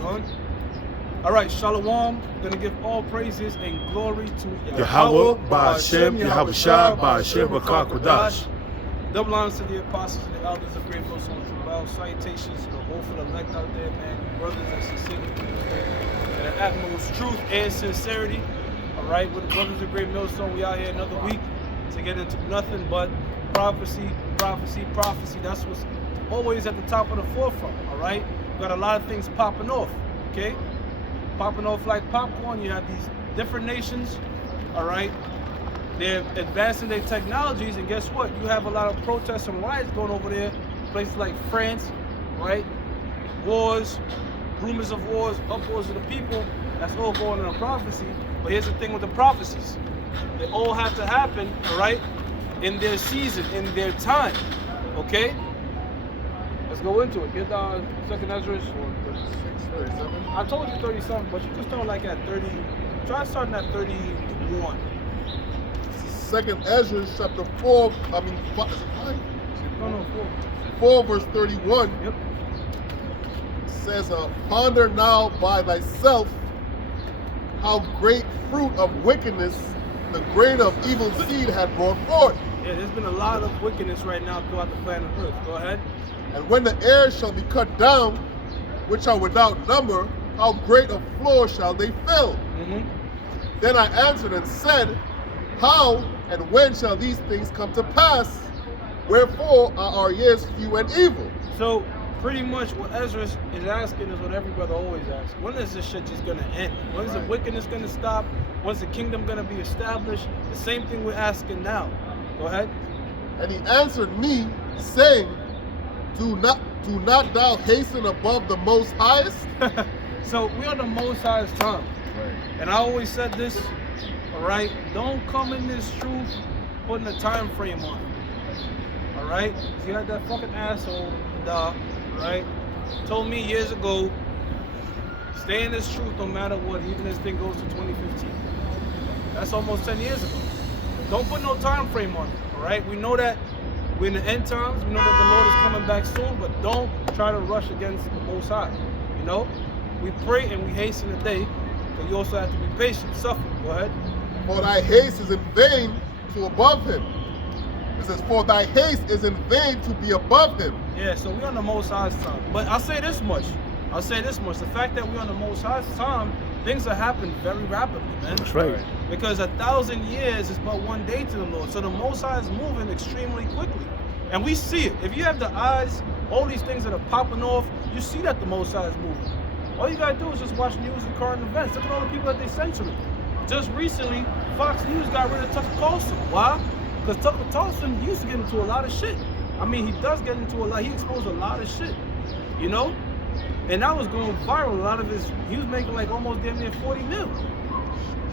Going? All right, Shalom. Going to give all praises and glory to Yahweh, Ba'ashem, Yahweh Shah, Ba'ashem, B'Kakodash. Double honors to the apostles and the elders of great Most on True. Salutations to the whole for the elect out there, man. Brothers and sincere and the utmost truth and sincerity. All right, with the brothers of Great Millstone, we out here another week to get into nothing but prophecy, prophecy, prophecy. That's what's always at the top of the forefront. All right, we got a lot of things popping off. Okay, popping off like popcorn. You have these different nations. All right, they're advancing their technologies, and guess what? You have a lot of protests and riots going over there. Places like France, right? Wars, rumors of wars, upwards of the people. That's all going in a prophecy. But here's the thing with the prophecies. They all have to happen, all right, in their season, in their time, okay? Let's go into it. Get second Ezra. 36, 37. I told you 37, but you can start like at 30. Try starting at 31. Second Ezra, chapter 4. I mean, 5. No, 4 verse 31. Yep. Says, ponder now by thyself how great fruit of wickedness the grain of evil seed had brought forth. Yeah, there's been a lot of wickedness right now throughout the planet Earth. Go ahead. And when the heirs shall be cut down, which are without number, how great a floor shall they fill? Then I answered and said, how and when shall these things come to pass? Wherefore are our years few and evil? So pretty much what Ezra is asking is what every brother always asks. When is this shit just gonna end? When is the wickedness gonna stop? When's the kingdom gonna be established? The same thing we're asking now. Go ahead. And he answered me, saying, Do not thou hasten above the most highest? So we're on the most highest time. Right. And I always said this, all right? Don't come in this truth putting a time frame on it. All right? You had that fucking asshole, right? Told me years ago, stay in this truth no matter what, even this thing goes to 2015. That's almost 10 years ago. Don't put no time frame on it, all right? We know that we're in the end times. We know that the Lord is coming back soon, but don't try to rush against the Most High, you know? We pray and we hasten the day, but you also have to be patient, suffer. Go ahead. For thy haste is in vain to above him. It says, for thy haste is in vain to be above him. Yeah, so we're on the Most High's time. But I'll say this much. The fact that we're on the Most High's time, things are happening very rapidly, man. That's right. Because 1,000 years is but one day to the Lord. So the Most High is moving extremely quickly. And we see it. If you have the eyes, all these things that are popping off, you see that the Most High is moving. All you gotta do is just watch news and current events. Look at all the people that they censored. Just recently, Fox News got rid of Tucker Carlson. Why? Because Tucker Carlson used to get into a lot of shit. I mean, he does get into a lot. He exposed a lot of shit, you know? And that was going viral. A lot of he was making like almost damn near 40 mil.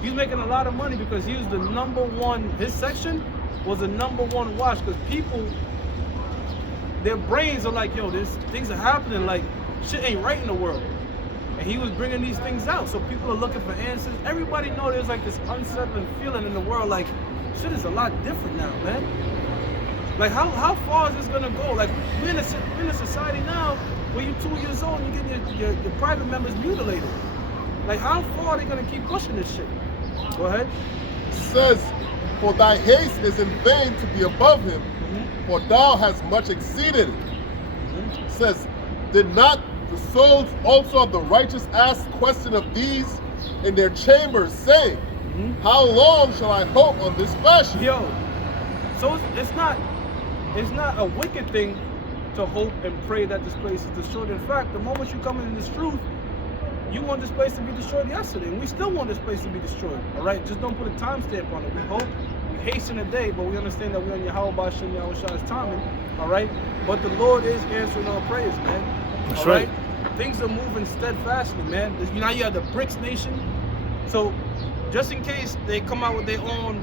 He was making a lot of money because he was the #1, his section was the #1 watch because people, their brains are like, yo, things are happening, like shit ain't right in the world. And he was bringing these things out. So people are looking for answers. Everybody know there's like this unsettling feeling in the world, like shit is a lot different now, man. Like how far is this gonna go? Like we're in a society now where you're 2 years old and you're getting your private members mutilated. Like how far are they gonna keep pushing this shit? Go ahead. It says, for thy haste is in vain to be above him, for thou hast much exceeded. It says, did not the souls also of the righteous ask question of these in their chambers, saying, how long shall I hope on this fashion? Yo, so it's not a wicked thing to hope and pray that this place is destroyed. In fact, the moment you come into this truth, you want this place to be destroyed yesterday, and we still want this place to be destroyed. All right, just don't put a timestamp on it. We hope, we hasten the day, but we understand that we're on Yahweh Ba'ashem, Yahweh Shah's timing. All right, but the Lord is answering our prayers, man. That's all right. Things are moving steadfastly, man. You know, you have the BRICS nation. So just in case they come out with their own,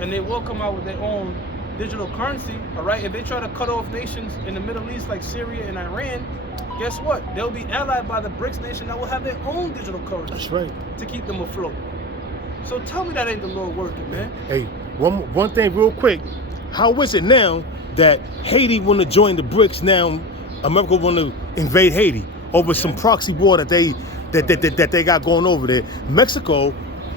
and they will come out with their own digital currency, all right? If they try to cut off nations in the Middle East like Syria and Iran, guess what? They'll be allied by the BRICS nation that will have their own digital currency. That's right. To keep them afloat. So tell me that ain't the Lord working, man. Hey, one thing real quick. How is it now that Haiti want to join the BRICS now? America want to invade Haiti over some proxy war that they that they got going over there. Mexico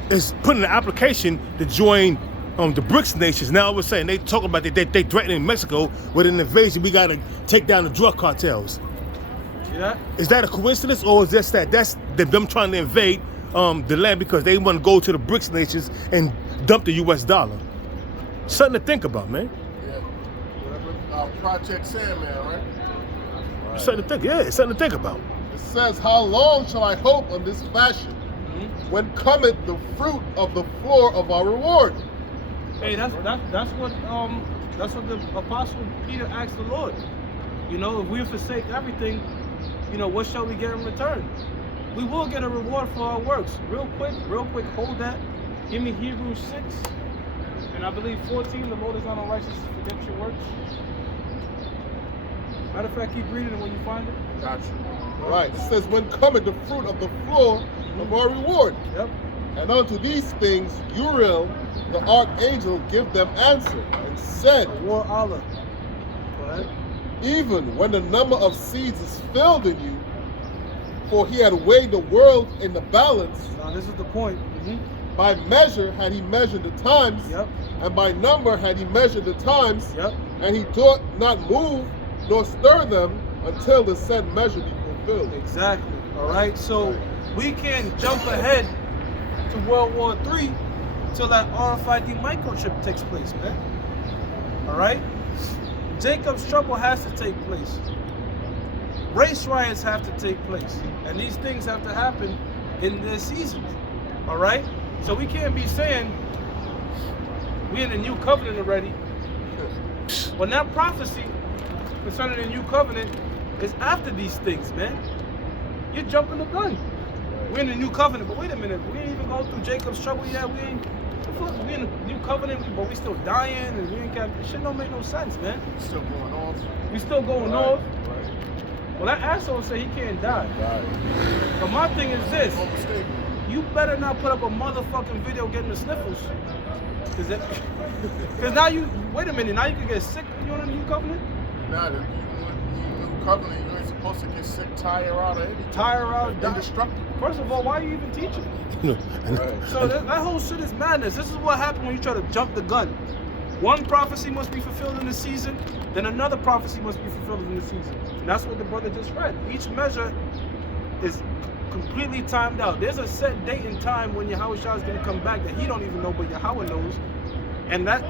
is putting an application to join the BRICS nations. Now all of a sudden they talk about they threatening Mexico with an invasion. We got to take down the drug cartels. Yeah. Is that a coincidence, or is that's them trying to invade the land because they want to go to the BRICS nations and dump the U.S. dollar? Something to think about, man. Yeah. Project Sandman, right? Something to think. Yeah, it's something to think about. It says, "How long shall I hope on this fashion? When cometh the fruit of the floor of our reward?" Hey, that's what the apostle Peter asked the Lord. You know, if we forsake everything, you know, what shall we get in return? We will get a reward for our works. Real quick, hold that. Give me Hebrews 6, and I believe 14. The Lord is not unrighteous to forget your works. Matter of fact, keep reading it when you find it. Gotcha. All right. It says, "When cometh the fruit of the floor of our reward?" Yep. And unto these things Uriel, the archangel, give them answer, and said, War Allah. Go ahead. "Even when the number of seeds is filled in you, for he had weighed the world in the balance, Now this is the point. by measure had he measured the times, Yep. and by number had he measured the times, Yep. and he doth not move nor stir them until the said measure be fulfilled." Exactly. All right. So we can't jump ahead to World War III till that RFID microchip takes place, man. All right. Jacob's trouble has to take place. Race riots have to take place, and these things have to happen in their seasons. All right. So we can't be saying we're in the new covenant already when that prophecy concerning the new covenant is after these things, man. You're jumping the gun. We're in the new covenant, but wait a minute, we ain't even going through Jacob's trouble yet. We in the new covenant, but we still dying, and we ain't got. This shit don't make no sense, man. Still going on. We still going off. Well, that asshole said he can't die. But my thing is this: you better not put up a motherfucking video getting the sniffles, because now you wait a minute. Now you can get sick when you're in the new covenant. Nah, the new covenant, you ain't supposed to get sick, tire out, or anything. Tire out, die. Indestructible. First of all, why are you even teaching? Right. So that whole shit is madness. This is what happens when you try to jump the gun. One prophecy must be fulfilled in the season, then another prophecy must be fulfilled in the season. And that's what the brother just read. Each measure is completely timed out. There's a set date and time when Yahweh Shah is going to come back that he don't even know, but Yahweh knows. And that,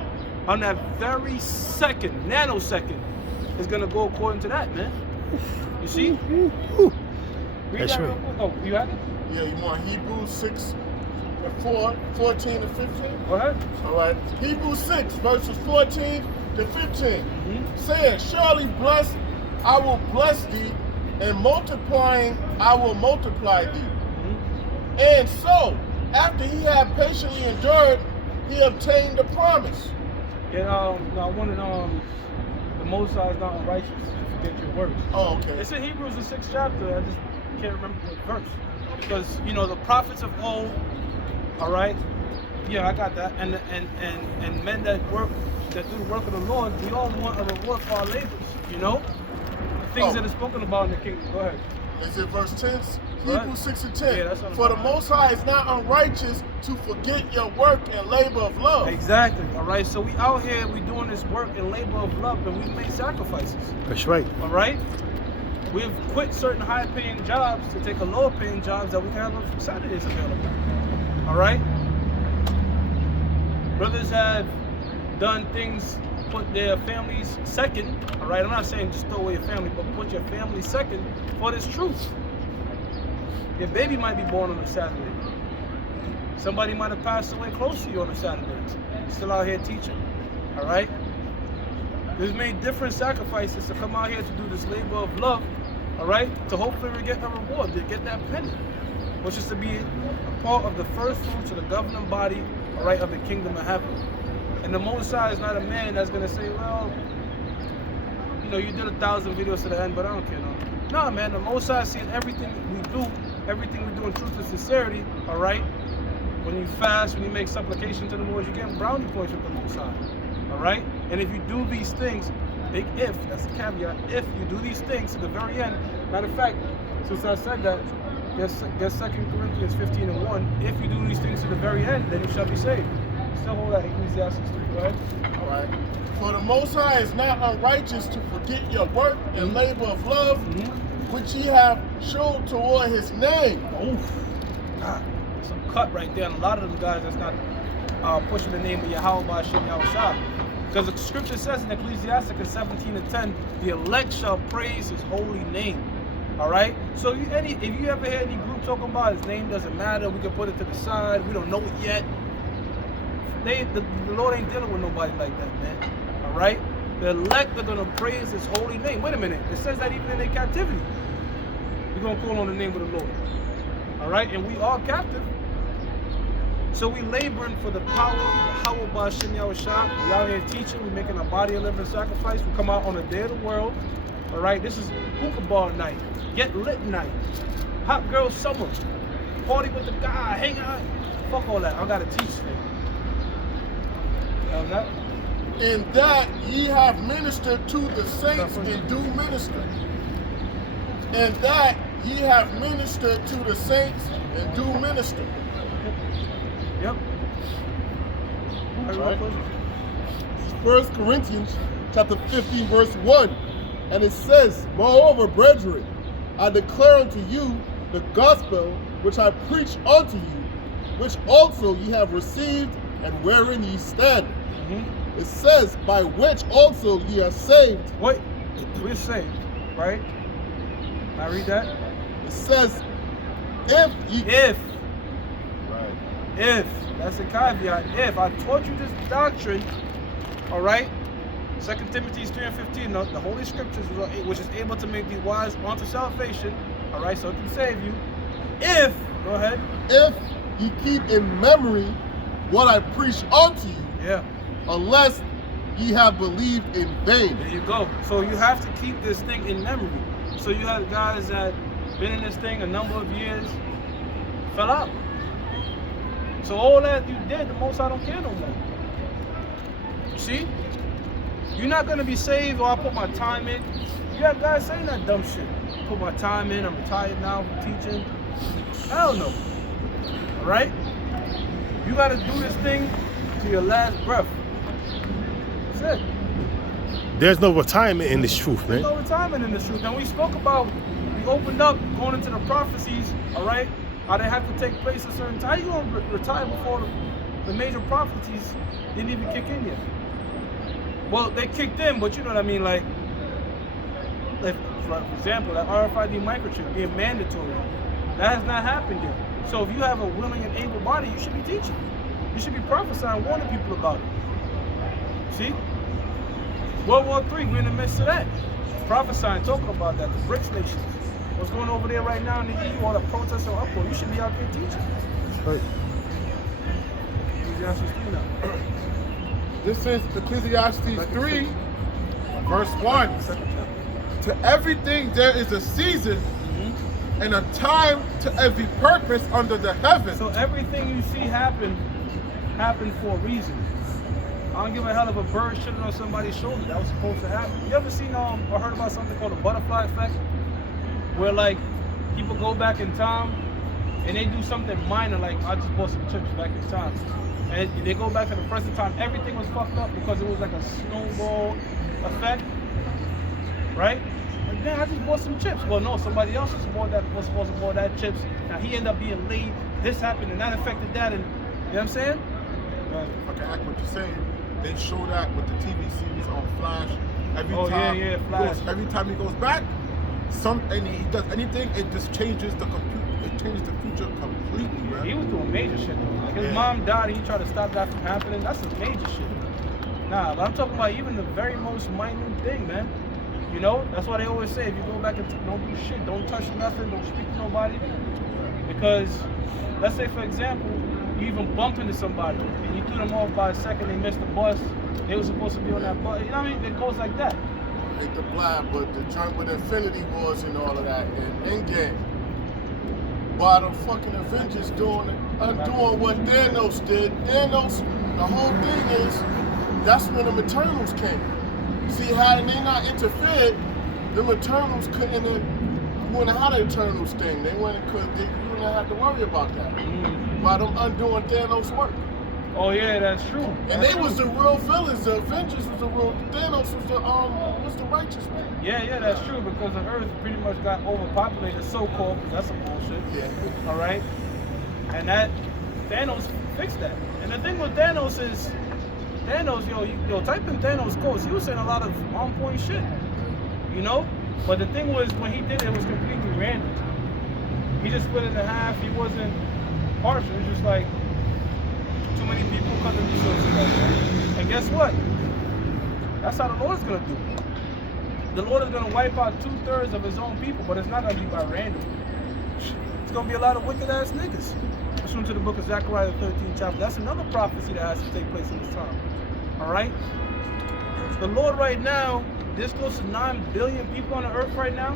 on that very second, nanosecond, is going to go according to that, man. You see? Read That's that right. real quick. Oh, you have it? Yeah, you want Hebrews 6, 14 and 15? Go ahead. All right. Hebrews 6, verses 14 to 15. Saying, "Surely blessed I will bless thee, and multiplying I will multiply thee." And so, after he had patiently endured, he obtained the promise. And I wanted the Most High is not unrighteous to forget your works. Oh, okay. It's in Hebrews the 6th chapter. I just can't remember what verse. Because you know the prophets of old, all right. Yeah, I got that. And men that do the work of the Lord, we all want a reward for our labors. You know, things that are spoken about in the kingdom. Go ahead. Is it verse 10? Right. Hebrews 6 and 10. Yeah, that's what I'm "For the talking Most High is not unrighteous to forget your work and labor of love." Exactly. All right. So we out here, we doing this work and labor of love, and we make sacrifices. That's right. All right. We've quit certain high-paying jobs to take a lower-paying jobs that we can have on Saturdays available. All right. Brothers have done things, put their families second. All right. I'm not saying just throw away your family, but put your family second for this truth. Your baby might be born on a Saturday. Somebody might have passed away close to you on a Saturday. Still out here teaching. All right. We've made different sacrifices to come out here to do this labor of love, all right, to hopefully we get a reward, to get that penny, which is to be a part of the first fruits of the governing body, all right, of the kingdom of heaven. And the Most High is not a man that's going to say, well, you know, you did 1,000 videos to the end, but I don't care. No, nah, man, the Most High is seeing everything we do in truth and sincerity, all right? When you fast, when you make supplication to the Lord, you're getting brownie points with the Most High. All right? And if you do these things, big if, that's the caveat, if you do these things to the very end, matter of fact, since I said that, Get 2 Corinthians 15:1. If you do these things to the very end, then you shall be saved. Still hold that Ecclesiastes 3, go ahead. All right. For the Most High is not unrighteous to forget your work and labor of love, which ye have showed toward his name. Oof. God, some cut right there. And a lot of them guys that's not pushing the name of Yahweh Ba'Shem Yahushua. Because the scripture says in Ecclesiastes 17:10, the elect shall praise his holy name. All right? So if you ever hear any group talking about his name doesn't matter, we can put it to the side, we don't know it yet. The Lord ain't dealing with nobody like that, man. All right? The elect are going to praise his holy name. Wait a minute. It says that even in their captivity. We're going to call on the name of the Lord. All right? And we are captive. So we laboring for the power of Yahweh Ba'Shem Yahushua. We out here teaching. We're making our body a living sacrifice. We come out on the day of the world. All right? This is hookah bar night. Get lit night. Hot girl summer. Party with the guy. Hang out. Fuck all that. I got to teach today. That? In that ye have ministered to the saints and do minister. And that ye have ministered to the saints and do minister. Yep. Right. 1 Corinthians chapter 15, verse 1. And it says, moreover, brethren, I declare unto you the gospel which I preach unto you, which also ye have received, and wherein ye stand. It says, by which also ye are saved. Wait, we're saved, right? Can I read that? It says, if ye... If. Right. If. That's a caveat. If. I taught you this doctrine, all right? 2 Timothy 3:15, the Holy Scriptures, which is able to make thee wise unto salvation, all right? So it can save you. If, go ahead. If ye keep in memory what I preach unto you, yeah, unless ye have believed in vain. There you go. So you have to keep this thing in memory. So you have guys that been in this thing a number of years, fell out. So all that you did, the Most High don't care no more. You see? You're not going to be saved, or I put my time in. You have guys saying that dumb shit. Put my time in, I'm retired now from teaching. Hell no. All right? You got to do this thing to your last breath. That's it. There's no retirement in this truth, man. There's no retirement in this truth. And we spoke about, we opened up going into the prophecies, all right? How they have to take place a certain time. How you going to retire before the major prophecies didn't even kick in yet? Well, they kicked in, but you know what I mean? Like for example, that RFID microchip being mandatory, that has not happened yet. So if you have a willing and able body, you should be teaching. You should be prophesying, warning people about it. See? World War III, we're in the midst of that. Prophesying, talking about that. The BRICS nations. What's going over there right now in the EU, all the protests and uproar. You should be out there teaching. That's right. Ecclesiastes 3 now. This is Ecclesiastes 3, verse 1. To everything there is a season and a time to every purpose under the heaven. So everything you see happen for a reason. I don't give a hell if a bird shitting on somebody's shoulder. That was supposed to happen. You ever seen or heard about something called the butterfly effect? Where like people go back in time and they do something minor, like I just bought some chips back in time. And they go back to the present time, everything was fucked up because it was like a snowball effect. Right? Like, man, I just bought some chips. Well, no, somebody else was supposed to bought that chips. Now he ended up being late. This happened and that affected that. And you know what I'm saying? Right. If I can act what you're saying, they show that with the TV series on Flash. Every Flash. Every time he goes back, and he does anything, it just changes the computer. It changes the future completely, man. He was doing major shit though. Like his mom died and he tried to stop that from happening. That's some major shit. Nah, but I'm talking about even the very most minute thing, man. You know, that's why they always say if you go back and don't do shit, don't touch nothing, don't speak to nobody. Because let's say for example, you even bump into somebody and you threw them off by a second, they missed the bus, they were supposed to be on that bus. You know what I mean? It goes like that. I hate the blind, but the joint with Infinity Wars and all of that, and Endgame. While the fucking Avengers undoing what Thanos did, the whole thing is, that's when the Eternals came. See, had they not interfered, the Eternals couldn't have wouldn't have had an eternal sting. They wouldn't, you wouldn't have had to worry about that. By them undoing Thanos' work. Oh yeah, that's true. And they was the real villains. The Avengers was the real. Thanos was the righteous man. Yeah, that's true because the Earth pretty much got overpopulated, so-called. Because that's some bullshit. Yeah. All right. And that Thanos fixed that. And the thing with Thanos is, yo, type in Thanos quotes. He was saying a lot of on-point shit. You know. But the thing was, when he did it, it was completely random. He just split it in half. He wasn't partial. It was just like too many people cut the resources out. And guess what? That's how the Lord's gonna do it. The Lord is gonna wipe out 2/3 of his own people, but it's not gonna be by random. It's gonna be a lot of wicked ass niggas. Listen to the book of Zechariah, the 13th chapter. That's another prophecy that has to take place in this time. Alright? The Lord right now, there's close to 9 billion people on the earth right now.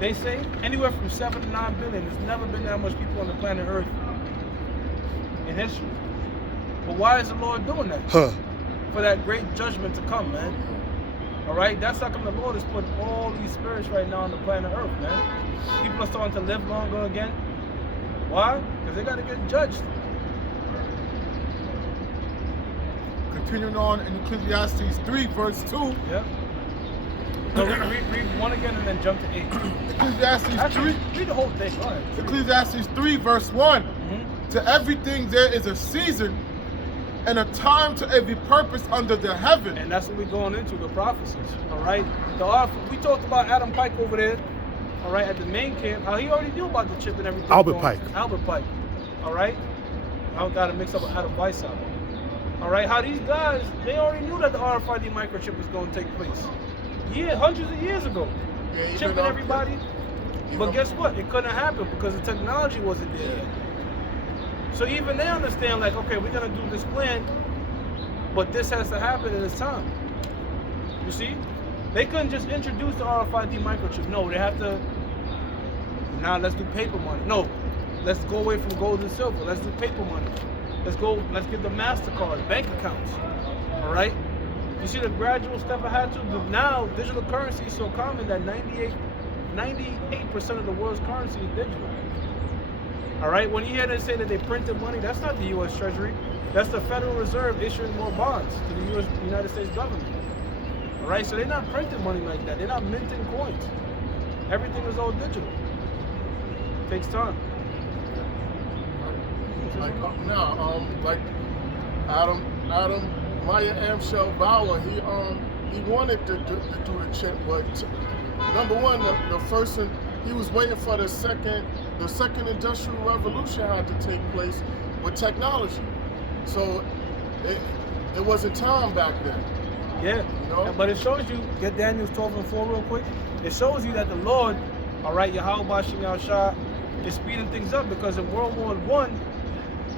They say anywhere from 7 to 9 billion. There's never been that much people on the planet Earth in history. But why is the Lord doing that? For that great judgment to come, man. Alright? That's how come the Lord is putting all these spirits right now on the planet Earth, man. People are starting to live longer again. Why? Because they got to get judged. Continuing on in Ecclesiastes 3, verse 2. Yep. So read 1 again and then jump to 8. Ecclesiastes 3. Read the whole thing. Go ahead. Ecclesiastes 3, verse 1. To everything there is a season and a time to every purpose under the heaven. And that's what we're going into, the prophecies. All right? We talked about Adam Pike over there, all right, at the main camp. How he already knew about the chip and everything. Albert Pike. Albert Pike. All right? I don't got to mix up with Adam Weishaupt. All right? How these guys, they already knew that the RFID microchip was going to take place. Hundreds of years ago. Yeah, Chipping everybody. But guess what? It couldn't happen because the technology wasn't there yet. So even they understand, like, okay, we're going to do this plan, but this has to happen in this time. You see? They couldn't just introduce the RFID microchip. No, they have to, now let's do paper money. No, let's go away from gold and silver. Let's do paper money. Let's get the MasterCard, bank accounts. All right? You see the gradual step I had to? But now, digital currency is so common that 98% of the world's currency is digital. All right? When you hear them say that they printed money, that's not the U.S. Treasury. That's the Federal Reserve issuing more bonds to the United States government. All right? So they're not printing money like that. They're not minting coins. Everything is all digital. It takes time. Like like Adam Maya Amschel Bauer, he wanted to do the chip, but number one, the first one, he was waiting for the second industrial revolution had to take place with technology. So it wasn't time back then. Yeah, you know? But it shows you, get Daniel 12:4 real quick. It shows you that the Lord, all right, Yahweh Bashim Yahshua, is speeding things up because in World War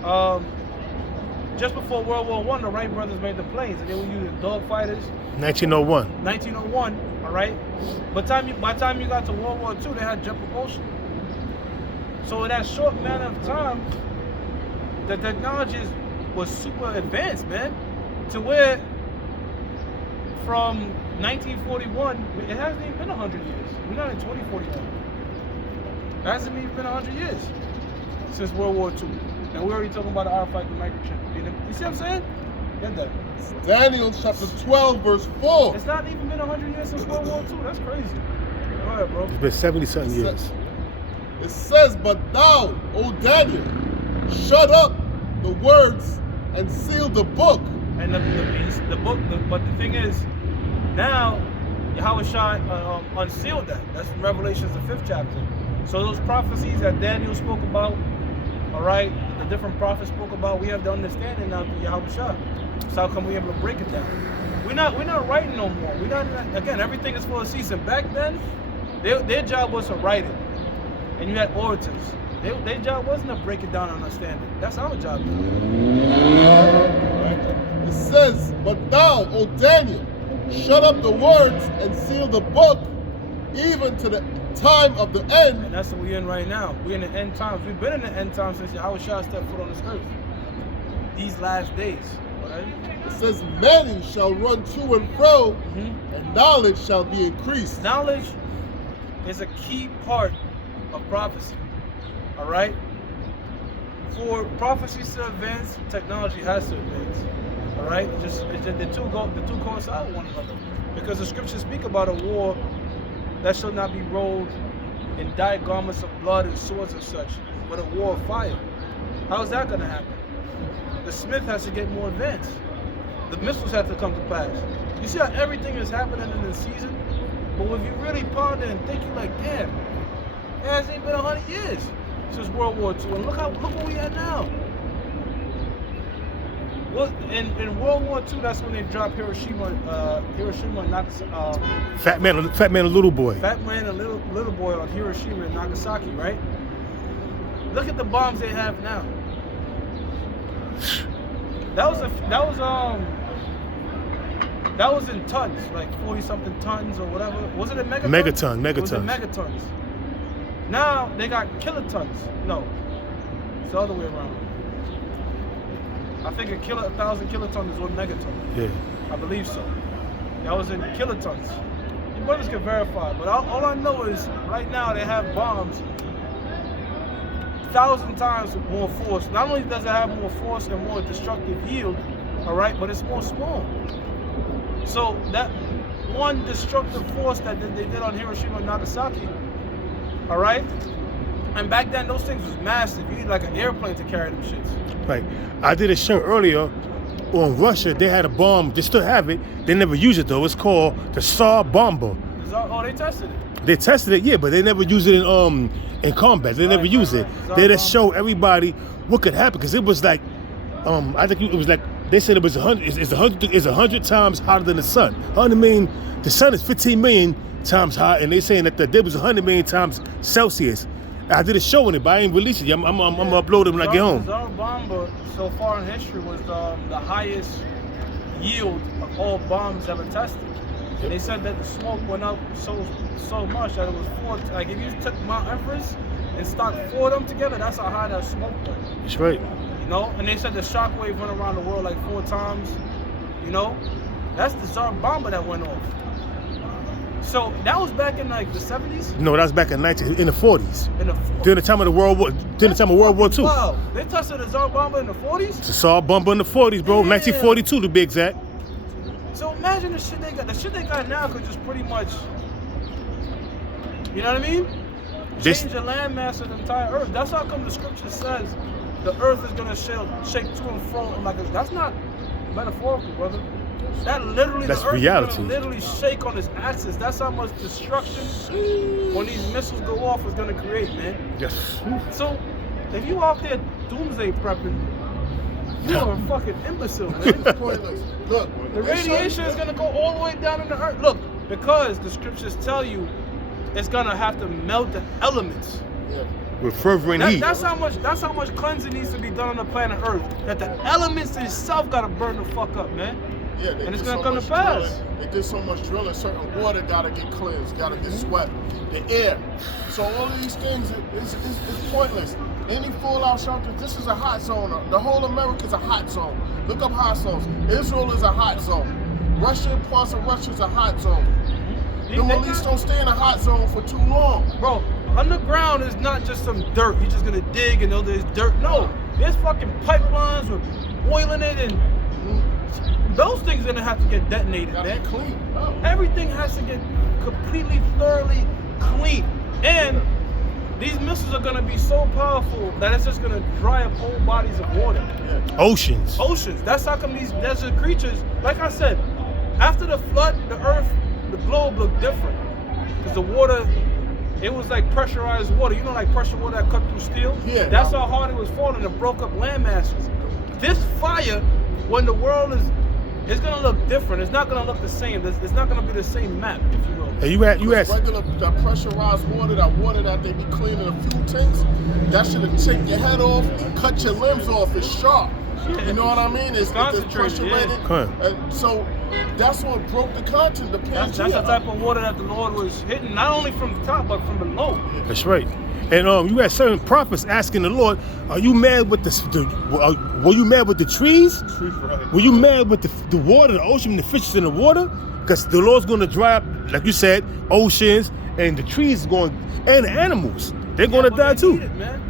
I, just before World War I, the Wright brothers made the planes, and they were using dog fighters. 1901. 1901, all right? But by the time you got to World War II, they had jet propulsion. So in that short amount of time, the technology was super advanced, man, to where from 1941, it hasn't even been 100 years. We're not in 2041. It hasn't even been 100 years since World War II. And we're already talking about the RFID microchip. You see what I'm saying? Get that. Daniel chapter 12, verse 4. It's not even been 100 years since World War II. That's crazy. Go ahead, bro. It's been 70-something years. It says, but thou, O Daniel, shut up the words and seal the book. And the book, but the thing is, now, Yahweh Shai unsealed that. That's in Revelations, the 5th chapter. So those prophecies that Daniel spoke about, all right, the different prophets spoke about, we have the understanding now through Yahweh Shai. So how come we able to break it down? We're not writing no more. We're not, again, everything is for a season. Back then, their job was to write it. And you had orators. Their job wasn't to break it down and understand it. That's our job now. It says, but thou, O Daniel, shut up the words and seal the book, even to the time of the end. And that's what we're in right now. We're in the end times. We've been in the end times since Yahweh Shai stepped foot on this earth. These last days. Right? It says, many shall run to and fro, and knowledge shall be increased. Knowledge is a key part of prophecy. All right. For prophecies to advance, technology has to advance. All right. The two coincide with one another, because the scriptures speak about a war that shall not be rolled in dyed garments of blood and swords and such, but a war of fire. How is that going to happen? The smith has to get more advanced. The missiles have to come to pass. You see how everything is happening in the season? But if you really ponder and think, you're like, damn, it hasn't even been 100 years since World War II, and look where we at now. Well, in World War II, that's when they dropped Hiroshima and Nagasaki. Fat man and little boy. Fat man and little boy on Hiroshima and Nagasaki, right? Look at the bombs they have now. That was in tons, like 40-something tons or whatever. Was it a megaton? Megaton. It was in megatons. Now they got kilotons. No, it's the other way around. I think 1,000 kilotons is 1 megaton. Yeah. I believe so. That was in kilotons. You brothers can verify, but all I know is right now they have bombs 1,000 times more force. Not only does it have more force and more destructive yield, all right, but it's more small. So that one destructive force that they did on Hiroshima and Nagasaki, all right, and back then those things was massive. You need like an airplane to carry them shits. Right. I did a show earlier on Russia. They had a bomb. They still have it. They never use it though. It's called the Tsar bomber. Oh, they tested it. They tested it, yeah, but they never use it in combat. They never use it. They just show everybody what could happen, because it was like, I think it was like, they said it was 100. It's 100 times hotter than the sun. 100 million. The sun is 15 million times hot, and they saying that there was 100 million times Celsius. I did a show on it, but I ain't released it yet. I'm gonna upload it when I get home. The Tsar bomber so far in history was the highest yield of all bombs ever tested. They said that the smoke went up so much that it was 4. Like if you took Mount Everest and stuck 4 of them together, that's how high that smoke went. That's right. You know, and they said the shockwave went around the world like 4 times. You know, that's the Tsar bomber that went off. So that was back in like the 70s. No, that was back in the 40s. In the 40s. During the time of World War II. Wow, they tested the Tsar bomber in the 40s. It's a Tsar bomber in the 40s, bro. Yeah. 1942 to be exact. So imagine the shit they got. The shit they got now could just pretty much, you know what I mean? Change the landmass of the entire earth. That's how come the scripture says the earth is gonna shake to and fro. Like that's not metaphorical, brother. That's the earth reality. Is gonna literally shake on its axis. That's how much destruction when these missiles go off is gonna create, man. Yes. So if you out there doomsday prepping, you are a fucking imbecile, man. Pointless. Look, the radiation is gonna go all the way down in the earth. Look, because the scriptures tell you it's gonna have to melt the elements. Yeah. With fervent heat. That's how much cleansing needs to be done on the planet Earth. That the elements itself gotta burn the fuck up, man. Yeah, and it's gonna come to pass. They did so much drilling. Certain water gotta get cleansed, gotta get swept. The air. So all of these things is pointless. Any fallout shelter, this is a hot zone. The whole America is a hot zone. Look up hot zones. Israel is a hot zone. Russia, parts of Russia is a hot zone. The Middle East don't stay in a hot zone for too long. Bro, underground is not just some dirt. You're just gonna dig and know there's dirt. No, there's fucking pipelines with oil in it, and those things are gonna have to get detonated, man. Clean. Oh. Everything has to get completely, thoroughly clean. And these missiles are gonna be so powerful that it's just gonna dry up whole bodies of water. Yeah. Oceans. That's how come these desert creatures, like I said, after the flood, the earth, the globe looked different. Because the water, it was like pressurized water. You know, like pressure water that cut through steel? Yeah. That's how hard it was falling. It broke up land masses. This fire, when the world it's gonna look different. It's not gonna look the same. It's not gonna be the same map, if you will. Hey, you asked. Regular, that pressurized water, that they be cleaning a few tanks, that should have take your head off, cut your limbs off. It's sharp. Yeah. You know what I mean? It's pressure rated. Yeah. And so that's what broke the continent. That's the type of water that the Lord was hitting, not only from the top, but from below. That's right. And you had certain prophets asking the Lord, "Are you mad with were you mad with the trees? Right. Were you mad with the water, the ocean, the fishes in the water? Because the Lord's going to dry up, like you said, oceans and the trees going, and the animals, they're Yeah, gonna but die they too. need it, man.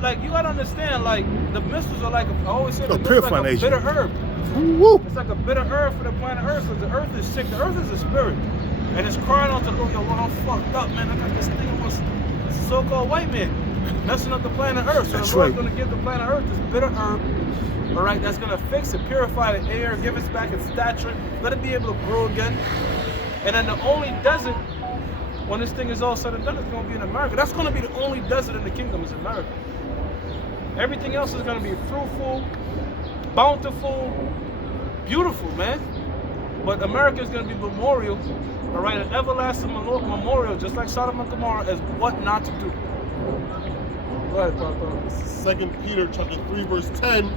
Like you gotta understand, like the missiles are like I always say, Oh, the missiles are purifying like a agent. bitter herb. Woo. It's like a bitter herb for the planet Earth, because the Earth is sick. The Earth is a spirit, and it's crying out to the Lord. Yo, Lord, I'm fucked up, man. I got this thing amongst this so-called white man messing up the planet Earth. So That's the Lord's right. gonna give the planet Earth this bitter herb. All right, that's gonna fix it, purify the air, give us back its stature, let it be able to grow again. And then the only desert, when this thing is all said and done, is gonna be in America. That's gonna be the only desert in the kingdom is America. Everything else is gonna be fruitful, bountiful, beautiful, man. But America is gonna be memorial, all right, an everlasting memorial, just like Sodom and Gomorrah, as what not to do. Go ahead, Papa. 2 Peter chapter 3, verse 10.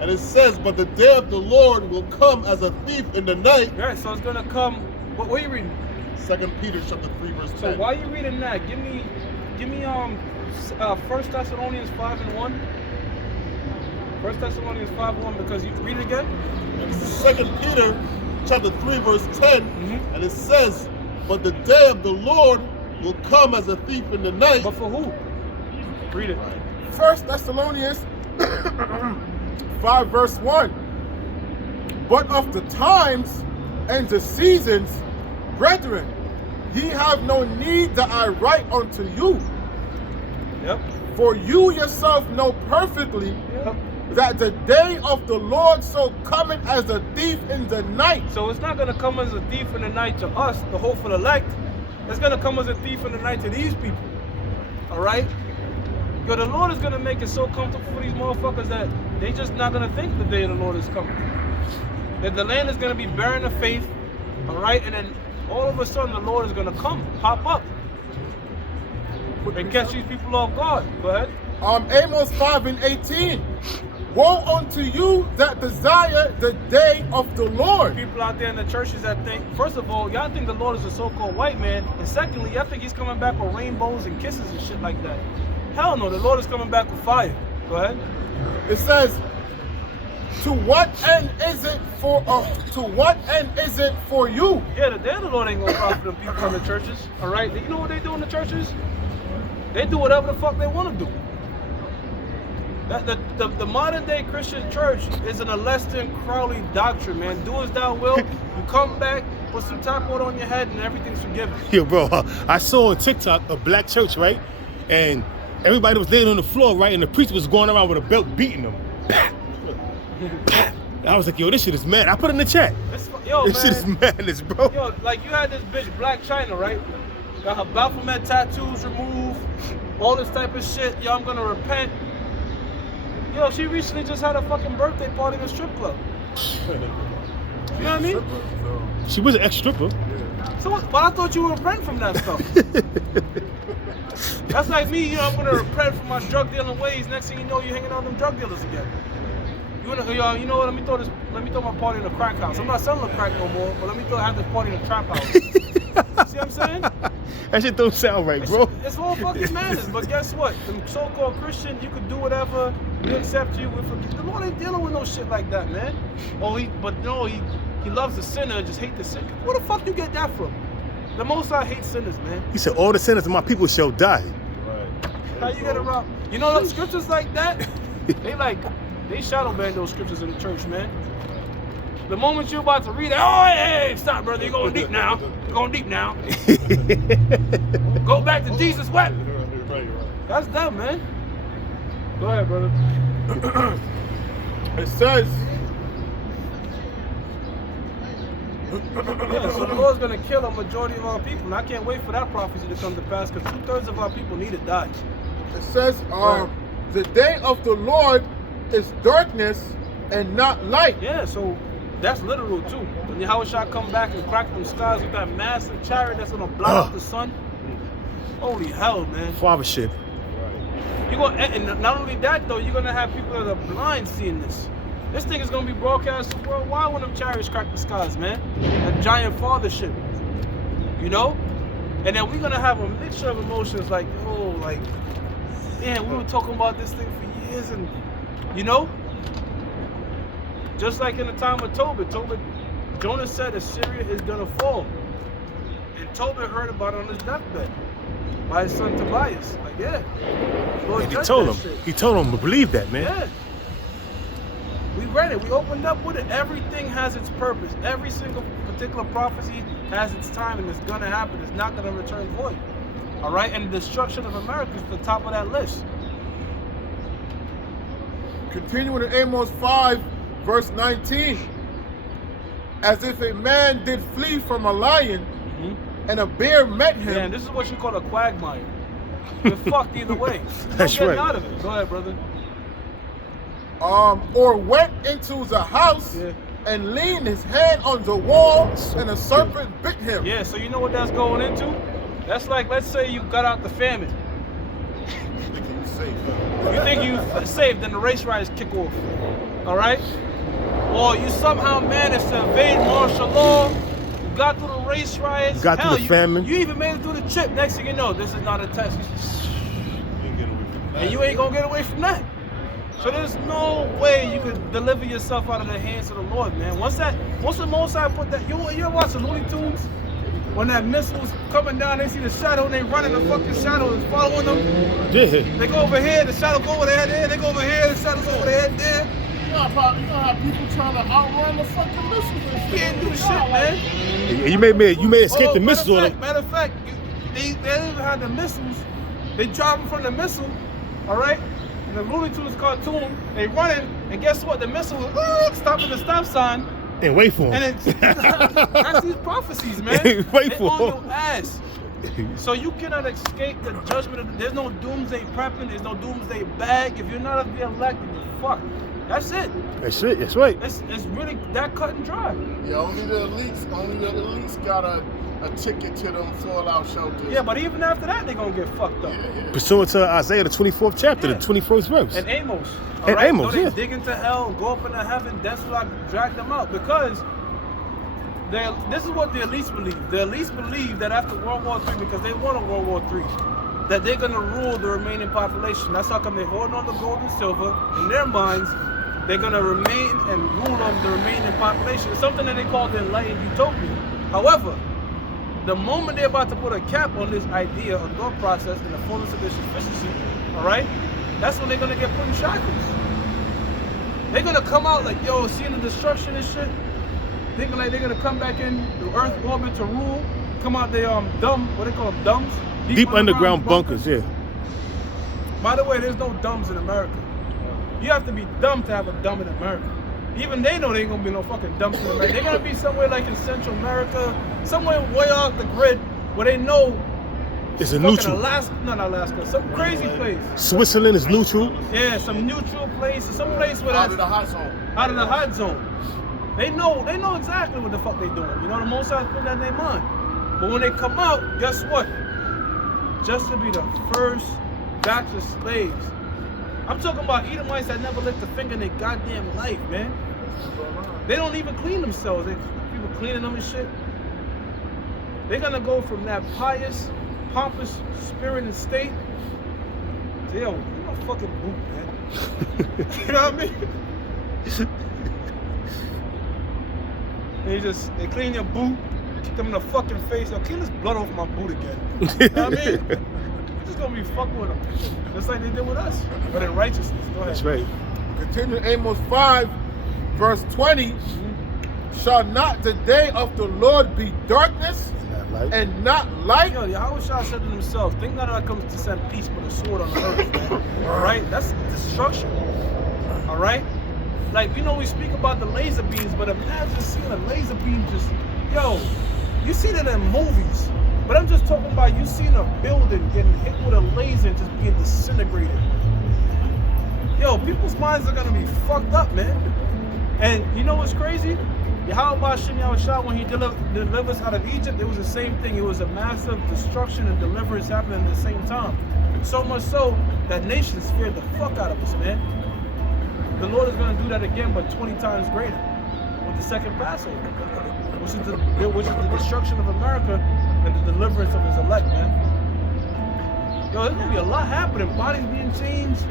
And it says, but the day of the Lord will come as a thief in the night. All right, so it's gonna come. What are you reading? 2 Peter chapter 3, verse 10. So while you reading that, give me 1 Thessalonians 5:1. 1 Thessalonians 5:1, because you read it again. 2 Peter chapter 3, verse 10. Mhm. And it says, but the day of the Lord will come as a thief in the night. But for who? Read it. 1 Thessalonians 5 verse 1. But of the times and the seasons, brethren, ye have no need that I write unto you. Yep. For you yourself know perfectly Yep. that the day of the Lord so cometh as a thief in the night. So it's not gonna come as a thief in the night to us, the hopeful elect. It's gonna come as a thief in the night to these people. All right. Yo, the Lord is gonna make it so comfortable for these motherfuckers that they just not gonna think the day of the Lord is coming. That the land is gonna be barren of faith, all right, and then all of a sudden the Lord is gonna come, pop up, and catch these people off guard. Go ahead. Amos 5 and 18. Woe unto you that desire the day of the Lord. People out there in the churches that think, first of all, y'all think the Lord is a so-called white man, and secondly, y'all think he's coming back with rainbows and kisses and shit like that. Hell no, the Lord is coming back with fire. Go ahead. It says, to what end is it for you? Yeah, the day of the Lord ain't gonna profit them people in the churches. All right, you know what they do in the churches? They do whatever the fuck they want to do. The modern day Christian church is an Aleister Crowley doctrine, man. Do as thou wilt. You come back, put some top water on your head, and everything's forgiven. Yo, bro, I saw on TikTok a black church, right? And everybody was laying on the floor, right? And the priest was going around with a belt beating them. I was like, yo, this shit is mad. I put it in the chat. Yo, This shit is man. madness, bro. Yo, like you had this bitch, Black China, right? Got her Baphomet tattoos removed, all this type of shit. Yo, I'm gonna repent. Yo, she recently just had a fucking birthday party in a strip club. You know what I mean? She was an ex-stripper. So what? But I thought you were repent from that stuff. That's like me, you know, I'm gonna repent from my drug dealing ways. Next thing you know, you're hanging out with them drug dealers again. You know what? Let me throw my party in a crack house. I'm not selling the crack no more, but let me have this party in a trap house. See what I'm saying? That shit don't sound right, bro. It's all fucking madness. But guess what? The so-called Christian, you could do whatever. We accept you. The Lord ain't dealing with no shit like that, man. He loves the sinner and just hate the sinner. Where the fuck you get that from? The Most High hates sinners, man. He said, all the sinners of my people shall die. How you get around? You know the scriptures like that? They shadow ban those scriptures in the church, man. The moment you're about to read it, oh, hey, stop, brother. You're going deep now. You're going deep now. Go back to Jesus' what? Right. That's them, man. Go ahead, brother. It says, Yeah, so the Lord's going to kill a majority of our people. And I can't wait for that prophecy to come to pass, because 2/3 of our people need to die. it says, Right. the day of the Lord is darkness and not light. Yeah, so that's literal too. When Yahushua come back and crack them skies with that massive chariot that's gonna block out the sun. Holy hell, man. Fathership. And not only that though, you're gonna have people that are blind seeing this. This thing is gonna be broadcast worldwide when them chariots crack the skies, man. A giant fathership. You know? And then we're gonna have a mixture of emotions like, oh, like, damn, we were talking about this thing for years, and you know? Just like in the time of Tobit, Jonah said Assyria is gonna fall. And Tobit heard about it on his deathbed by his son Tobias. Like, yeah. Lord And he judged told that him. shit. He told him to believe that, man. Yeah. We read it. We opened up with it. Everything has its purpose. Every single particular prophecy has its time, and it's gonna happen. It's not gonna return void. All right. And the destruction of America is the top of that list. Continuing in Amos 5, verse 19. As if a man did flee from a lion, and a bear met him. Yeah, and this is what you call a quagmire. You're fucked either way. You're That's getting right. out of it. Go ahead, brother. Or went into the house Yeah. and leaned his hand on the wall, and a serpent bit him. Yeah, so you know what that's going into? That's like, let's say you got out the famine. You think you safe, then the race riots kick off. All right? Or you somehow managed to evade martial law. You got through the race riots. Got through the famine. You even made it through the trip. Next thing you know, this is not a test. And you ain't gonna get away from that. So there's no way you could deliver yourself out of the hands of the Lord, man. Once the Most High put that, you ever watch the Looney Tunes? When that missile's coming down, they see the shadow and they run in the fucking shadow and following them. Yeah. They go over here, the shadow go over there, they go over here, the shadow's over there, there. You gonna have people trying to outrun the fucking missiles and You shit. can't do shit, man. You may escape the missile. Matter of fact, they even had the missiles. They drop them from the missile, all right? In the Looney Tunes cartoon, they running, and guess what? The missile was stopping the stop sign. And wait for him. And it's that's these prophecies, man. Wait They for on your ass. So you cannot escape the judgment of there's no doomsday prepping, there's no doomsday bag. If you're not of the elect, you're fucked. That's it. That's it. That's right. It's really that cut and dry. Yeah, only the elites got a ticket to them fallout shelters. Yeah, but even after that, they're gonna get fucked up. Pursuant to Isaiah, the 24th chapter, Yeah. the 21st verse. And Amos. And Amos, Go they yeah. dig into hell, go up into heaven. That's what I drag them out because this is what the elites believe. The elites believe that after World War III, because they won a World War III, that they're gonna rule the remaining population. That's how come they're holding on to gold and silver. In their minds, they're gonna remain and rule on the remaining population. It's something that they call the enlightened utopia. However, the moment they're about to put a cap on this idea or thought process in the fullness of their sufficiency, all right, that's when they're gonna get put in shackles. They're gonna come out like, yo, seeing the destruction and shit, thinking like they're gonna come back in the Earth orbit to rule, come out they what they call them, dumbs? Deep underground bunkers, yeah. By the way, there's no dumbs in America. You have to be dumb to have a dumb in America. Even they know there ain't gonna be no fucking dumps in America. They're gonna be somewhere like in Central America, somewhere way off the grid where they know It's a fucking neutral. Alaska, not Alaska, some crazy place. Switzerland is neutral. Yeah, some neutral place, some place where Out that's of the hot zone. out of the hot zone. They know exactly what the fuck they doing. You know, the Most High put that in their mind. But when they come out, guess what? Just to be the first batch of slaves. I'm talking about Edomites that never lift a finger in their goddamn life, man. They don't even clean themselves. People cleaning them and shit. They're gonna go from that pious, pompous spirit and state to, yo, you no fucking boot, man. You know what I mean? They clean your boot, kick them in the fucking face. Yo, clean this blood off my boot again. You know what I mean? You're just gonna be fucking with them. Just like they did with us. But in righteousness. Go ahead. That's right. Continue Amos 5, verse 20. Shall not the day of the Lord be darkness and not light? Yo, Yahweh Shah said to himself, think not that I come to send peace but a sword on the earth, man. Alright? That's destruction. Alright? Like, we know we speak about the laser beams, but imagine seeing a laser beam just, yo, you see that in movies. But I'm just talking about you seeing a building getting hit with a laser and just being disintegrated. Yo, people's minds are gonna be fucked up, man. And you know what's crazy? Yahweh Shah, when he delivers out of Egypt, it was the same thing. It was a massive destruction and deliverance happening at the same time. So much so that nations feared the fuck out of us, man. The Lord is going to do that again, but 20 times greater with the second Passover, which is the destruction of America and the deliverance of his elect, man. Yo, there's gonna be a lot happening. Bodies being changed.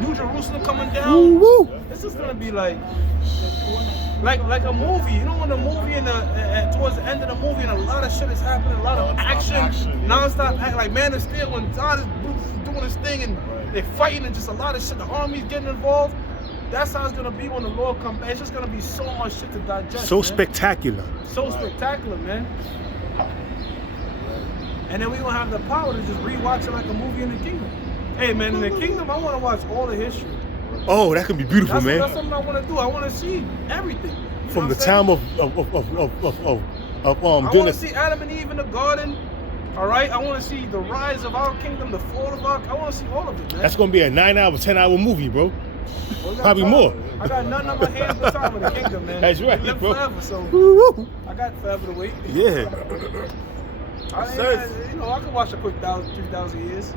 New Jerusalem coming Woo, down. woo. It's just gonna be like a movie. You know, when the movie and towards the end of the movie, and a lot of shit is happening, a lot of action, non-stop act. Like Man of Steel, when God is doing his thing and they're fighting, and just a lot of shit. The army's getting involved. That's how it's gonna be when the Lord comes back. It's just gonna be so much shit to digest. So man. spectacular. So spectacular, man. And then we gonna have the power to just rewatch it like a movie in the kingdom. Hey man, in the kingdom, I wanna watch all the history. Oh, that could be beautiful, man. That's something I wanna do. I wanna see everything. You know From what the I'm time saying? I wanna Dennis. see Adam and Eve in the garden. All right, I wanna see the rise of our kingdom, the fall of our. I wanna see all of it, man. That's gonna be a 9-hour, 10-hour movie, bro. Well, Probably time. more. I got nothing on my hands but time with the kingdom, man. That's right, We live bro. forever, so Woo-woo. I got forever to wait. Yeah. You know, I could watch a quick 3,000 years.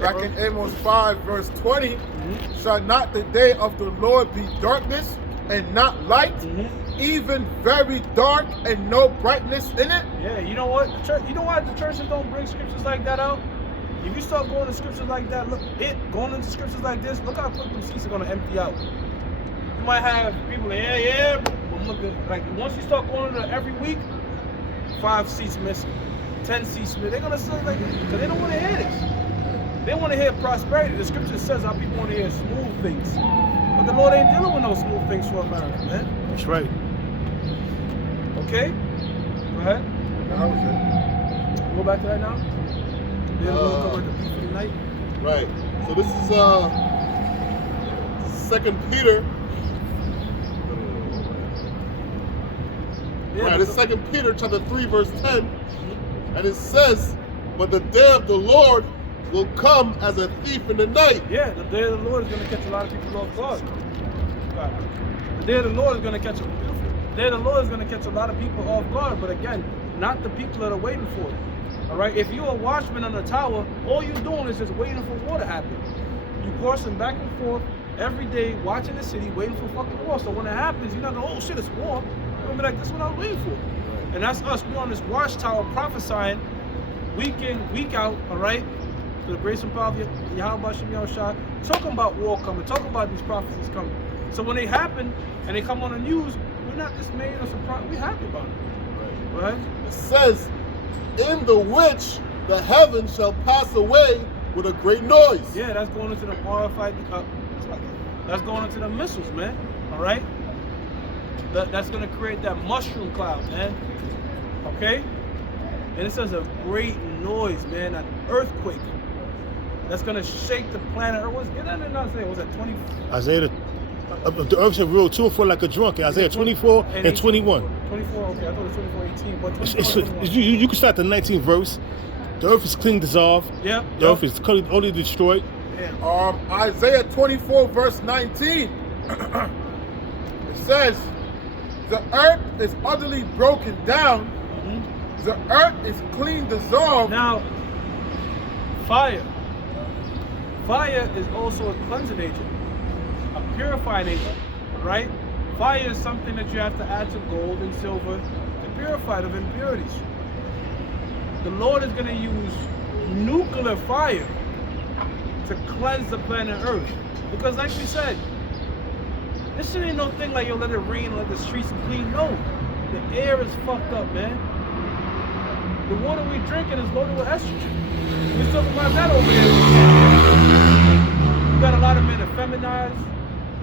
Back in Amos 5, verse 20, shall not the day of the Lord be darkness and not light, even very dark and no brightness in it? Yeah, you know what? You know why the churches don't bring scriptures like that out? If you start going to scriptures like that, going into scriptures like this, look how quick them seats are gonna empty out. You might have people like, but look at, like once you start going to every week, 5 seats missing, 10 seats missing. They're gonna say like, because they don't want to hear this. They want to hear prosperity. The scripture says how people want to hear smooth things, but the Lord ain't dealing with no smooth things for America, man. That's right. Okay, go ahead. That was it. Go back to that now. Then we'll cover the beat for the night. Right. So this is 2 Peter. Yeah, Right, it's 2 Peter chapter 3, verse 10. And it says, but the day of the Lord will come as a thief in the night. Yeah, the day of the Lord is going to catch a lot of people off guard. The day of the Lord is going to catch a lot of people off guard, but again, not the people that are waiting for it. All right, if you're a watchman on the tower, all you're doing is just waiting for war to happen. You coursing back and forth every day, watching the city, waiting for fucking war. So when it happens, you're not going, oh shit, it's war. You're going to be like, this is what I was waiting for. And that's us. We're on this watchtower prophesying week in, week out, all right? To the grace and power of Yahweh Shem Yahushua, talking about war coming, talking about these prophecies coming. So when they happen and they come on the news, we're not dismayed or surprised. We're happy about it. Right? It says, in the which the heavens shall pass away with a great noise. Yeah, that's going into the modified. That's going into the missiles, man. All right. That's going to create that mushroom cloud, man. Okay. And it says a great noise, man, an earthquake. That's going to shake the planet Earth. Get that in Isaiah. Was that 20? Isaiah, the earth shall roll to and fro like a drunk. Isaiah 24 and 21. 24, okay, I thought it was 24, 18, but 24, You can start the 19th verse. The earth is clean dissolved. Yep. The earth is utterly destroyed. Yeah. Isaiah 24, verse 19. It says, the earth is utterly broken down. The earth is clean dissolved. Now, fire. Fire is also a cleansing agent, a purifying agent, right? Fire is something that you have to add to gold and silver to purify it of impurities. The Lord is going to use nuclear fire to cleanse the planet Earth. Because like we said, this shit ain't no thing like, yo, let it rain, let the streets clean. No, the air is fucked up, man. The water we drinking is loaded with estrogen. We're talking about that over there. You got a lot of men effeminized.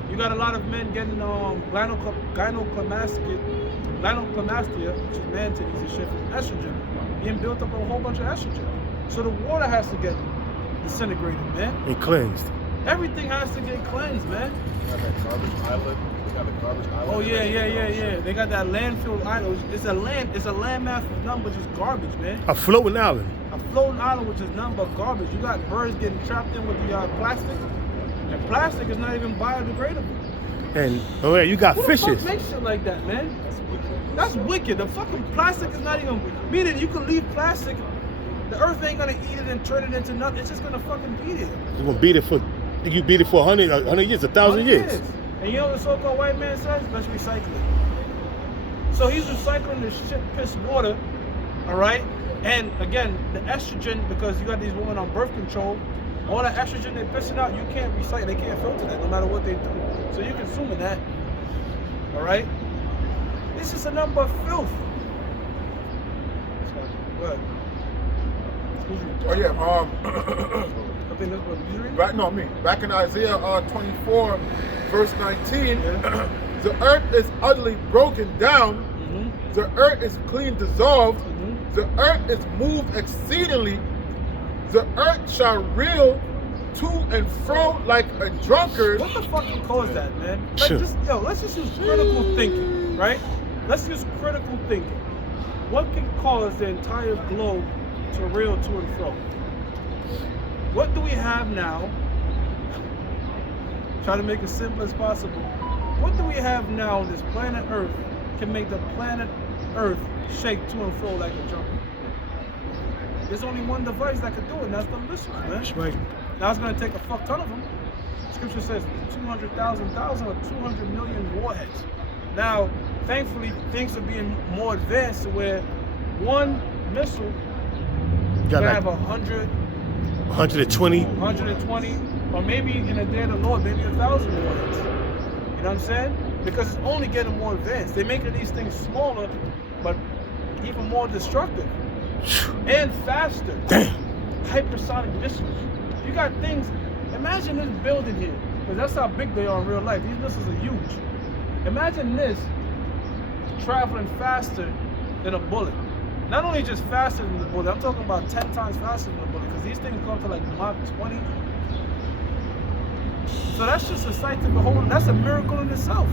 You got a lot of men getting gynecomastia, which is man titties and shit, from estrogen, being built up a whole bunch of estrogen. So the water has to get disintegrated, man. And cleansed. Everything has to get cleansed, man. They got that garbage island. They got the garbage island. Oh yeah. They got that landfill island. It's a landmass with nothing but just garbage, man. A floating island. A floating island which is nothing but garbage. You got birds getting trapped in with the plastic, and plastic is not even biodegradable. And oh yeah, you got Who fishes. the fuck makes shit like that, man? That's wicked. The fucking plastic is not even, meaning you can leave plastic, the earth ain't gonna eat it and turn it into nothing. It's just gonna fucking beat it. You're gonna beat it for. You beat it for 100 years, 1,000 years. And you know what the so-called white man says? Let's recycle it. So he's recycling this shit piss water, all right? And again, the estrogen, because you got these women on birth control, all that estrogen they're pissing out, you can't recycle, they can't filter that no matter what they do. So you're consuming that. All right? This is a number of filth. What? Oh yeah. I think that's what you read? Back, no, me. Back in Isaiah 24, verse 19, Yeah. the earth is utterly broken down. Mm-hmm. The earth is clean dissolved. Mm-hmm. The earth is moved exceedingly. The earth shall reel to and fro like a drunkard. What the fuck can cause that, man? Like, let's just use critical thinking, right? Let's use critical thinking. What can cause the entire globe to reel to and fro? What do we have now? Try to make it simple as possible. What do we have now on this planet Earth can make the planet Earth shake to and fro like a drunkard? There's only one device that can do it, and that's the missiles, man. That's right. Now it's gonna take a fuck ton of them. Scripture says 200,000 or 200 million warheads. Now, thankfully, things are being more advanced to where one missile Got can like have 100, 120. 120, or maybe in the day of the Lord, maybe 1,000 warheads. You know what I'm saying? Because it's only getting more advanced. They're making these things smaller, but even more destructive and faster. Damn. Hypersonic missiles. You got things. Imagine this building here, because that's how big they are in real life. These missiles are huge. Imagine this traveling faster than a bullet. Not only just faster than the bullet, I'm talking about 10 times faster than the bullet, because these things go up to like Mach 20. So that's just a sight to behold, and that's a miracle in itself.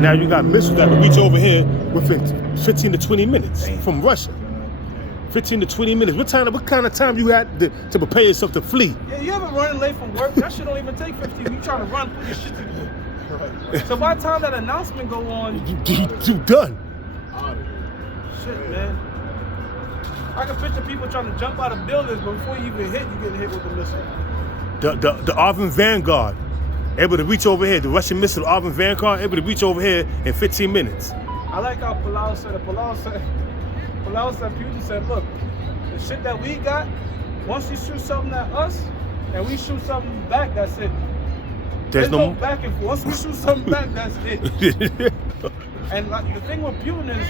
Now you got missiles that will reach over here within 15 to 20 minutes from Russia. 15 to 20 minutes. What kind of time you had to prepare yourself to flee? Yeah, you ever running late from work? That shit don't even take 15. You trying to run through your shit to do. So by the time that announcement go on, You done. shit, man. I can picture people trying to jump out of buildings, but before you even hit, you getting hit with the missile. The Arvin Vanguard able to reach over here. The Russian missile Arvin Vanguard able to reach over here in 15 minutes. I like how Putin said, look, the shit that we got, once you shoot something at us, and we shoot something back, that's it. There's no back and forth. Once we shoot something back, that's it. And like, the thing with Putin is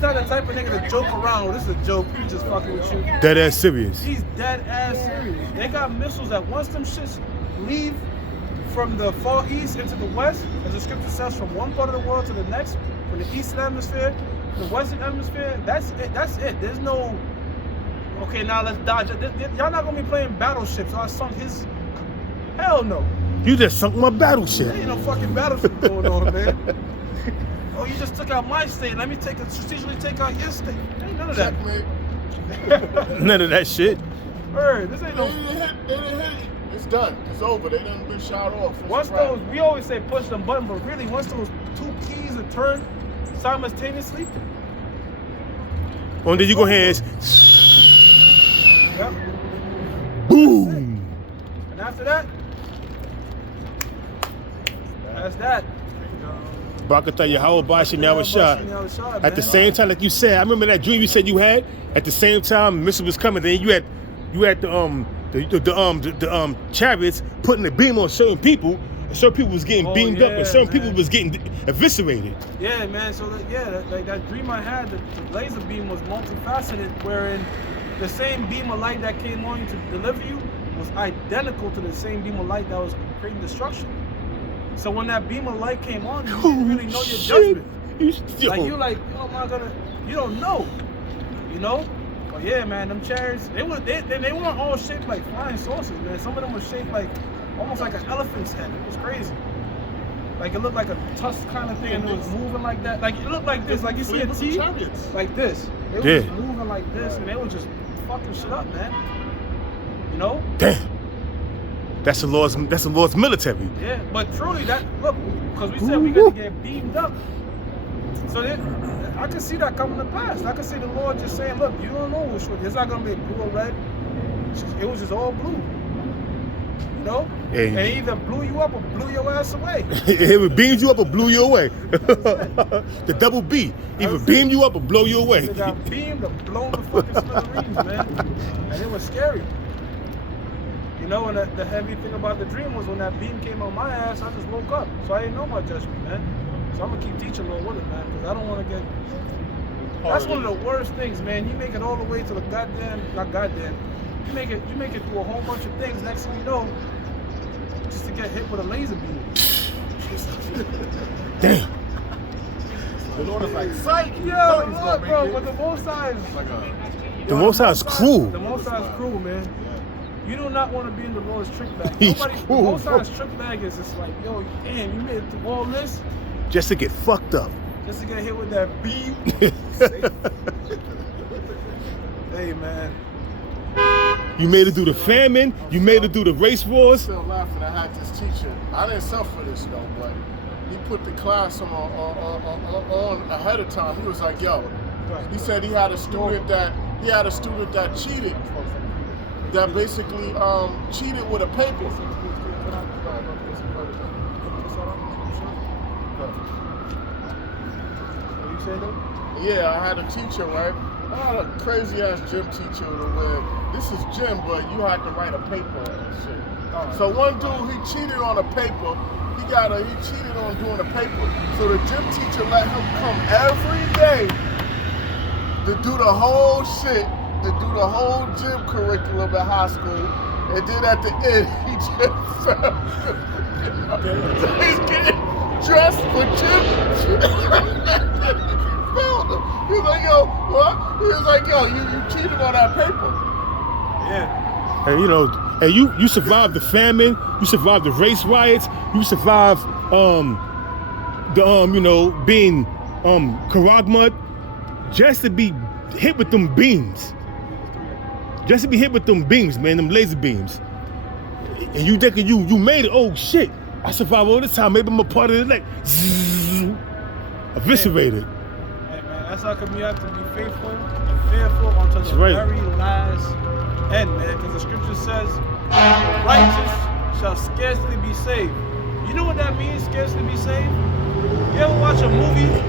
not the type of nigga to joke around. This is a joke. He's just fucking with you. Dead ass serious. He's dead ass serious. They got missiles that once them shits leave from the far east into the west, as the scripture says, from one part of the world to the next, from the eastern hemisphere to the western hemisphere, that's it. There's no, okay, now let's dodge it. Y'all not gonna be playing battleships. So I sunk his, hell no. You just sunk my battleship. There ain't no fucking battleship going on, man. Oh, you just took out my state. Let me strategically take out your state. Ain't none of that. Checkmate. None of that shit. Bird, this ain't They no. didn't hit. It's done. It's over. They done been shot off. It's Once a wrap. those, we always say push the button, but really once those two keys are turned simultaneously. And then you go ahead and Yep. boom. And after that, that's that. Barakatah Yahweh Bashim Yahushua. At the same time, like you said, I remember that dream you said you had. At the same time, the missile was coming. Then you had the chariots putting the beam on certain people. And certain people was getting beamed up, and certain people was getting eviscerated. Yeah, man. So that dream I had, the laser beam was multifaceted, wherein the same beam of light that came on you to deliver you was identical to the same beam of light that was creating destruction. So when that beam of light came on, you didn't really know your judgment. You're like, oh my God, you don't know, you know? But yeah, man, them chariots, they weren't all shaped like flying saucers, man. Some of them were shaped like, almost like an elephant's head. It was crazy. Like it looked like a tusk kind of thing, and it was moving like that. Like it looked like this, like you see a T, like this. It was just moving like this, and they were just fucking shit up, man. You know? Damn. That's the Lord's military. Yeah, but truly look, because we said we got to get beamed up. So I can see that coming to pass. I can see the Lord just saying, look, you don't know which one. It's not going to be blue or red. It was just all blue. You You know? And it either blew you up or blew your ass away. It beamed you up or blew you away. The double B. Either beam you up or blow you away. They got beamed or blown the fucking smithereens, man. And it was scary. You know, and the heavy thing about the dream was when that beam came on my ass, I just woke up. So I didn't know my judgment, man. So I'm gonna keep teaching Lord with it, man, because I don't want to get. That's one of the worst things, man. You make it all the way to the not goddamn. You make it through a whole bunch of things. Next thing you know, just to get hit with a laser beam. Damn. The Lord is like, psych! Yo, look, bro, but the Most High is The Most High is cruel. The Most High is cruel, man. You do not want to be in the Lord's trick bag. He's The cruel, Most bro. High's trick bag is just like, yo, damn, you made it through all this Just to get fucked up. just to get hit with that beam. Hey, man. You made it through the famine. You made it through the race wars. Still laughing. I had this teacher. I didn't suffer this though, but he put the class on ahead of time. He was like, "Yo," he said he had a student that cheated, that basically cheated with a paper. What you saying, though? Yeah, I had a teacher, right? I had a crazy ass gym teacher where this is gym, but you had to write a paper and shit. So one dude, he cheated on a paper. He cheated on doing a paper. So the gym teacher let him come every day to do the whole shit, to do the whole gym curriculum at high school. And then at the end, he just he's getting dressed for gym. He was like, yo, what? He was like, yo, you cheated on that paper. Yeah. And you know, and you survived the famine, you survived the race riots, you survived being Karagmut, just to be hit with them beams. Just to be hit with them beams, man, them laser beams. And you think you made it, oh shit, I survived all this time, maybe I'm a part of the next. Eviscerated. Hey, man, that's how come you have to be faithful and fearful until the very last end, man, because the scripture says, the righteous shall scarcely be saved. You know what that means, scarcely be saved? You ever watch a movie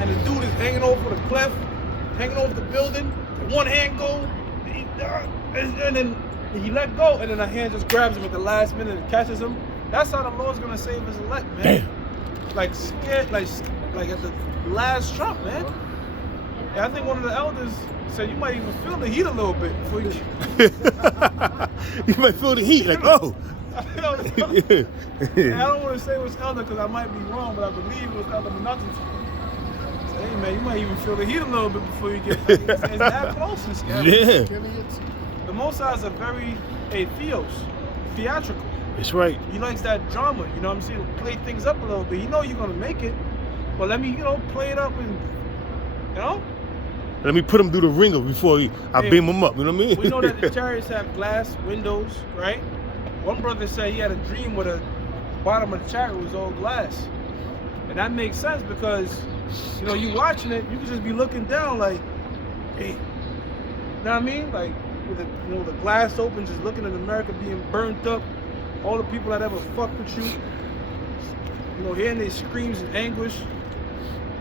and the dude is hanging over the cliff, hanging over the building, one hand goes, and then he let go, and then the hand just grabs him at the last minute and catches him? That's how the Lord's gonna save his elect, man. Damn. Like scared, like at the last drop, man. And I think one of the elders said you might even feel the heat a little bit before you. You might feel the heat, like, oh. I don't want to say it was elder because I might be wrong, but I believe it was elder Menachem. So, hey man, you might even feel the heat a little bit before you get. It's that close and scary. Yeah. The Most High is a very theatrical. That's right. He likes that drama, you know what I'm saying? Play things up a little bit. You know you're gonna make it, but let me, play it up and, Let me put him through the ringer before I beam him up, you know what I mean? We know that the chariots have glass windows, right? One brother said he had a dream where the bottom of the chariot was all glass. And that makes sense because, you watching it, you can just be looking down like, hey, you know what I mean? Like, with the glass open, just looking at America being burnt up, all the people that ever fucked with you, hearing their screams and anguish.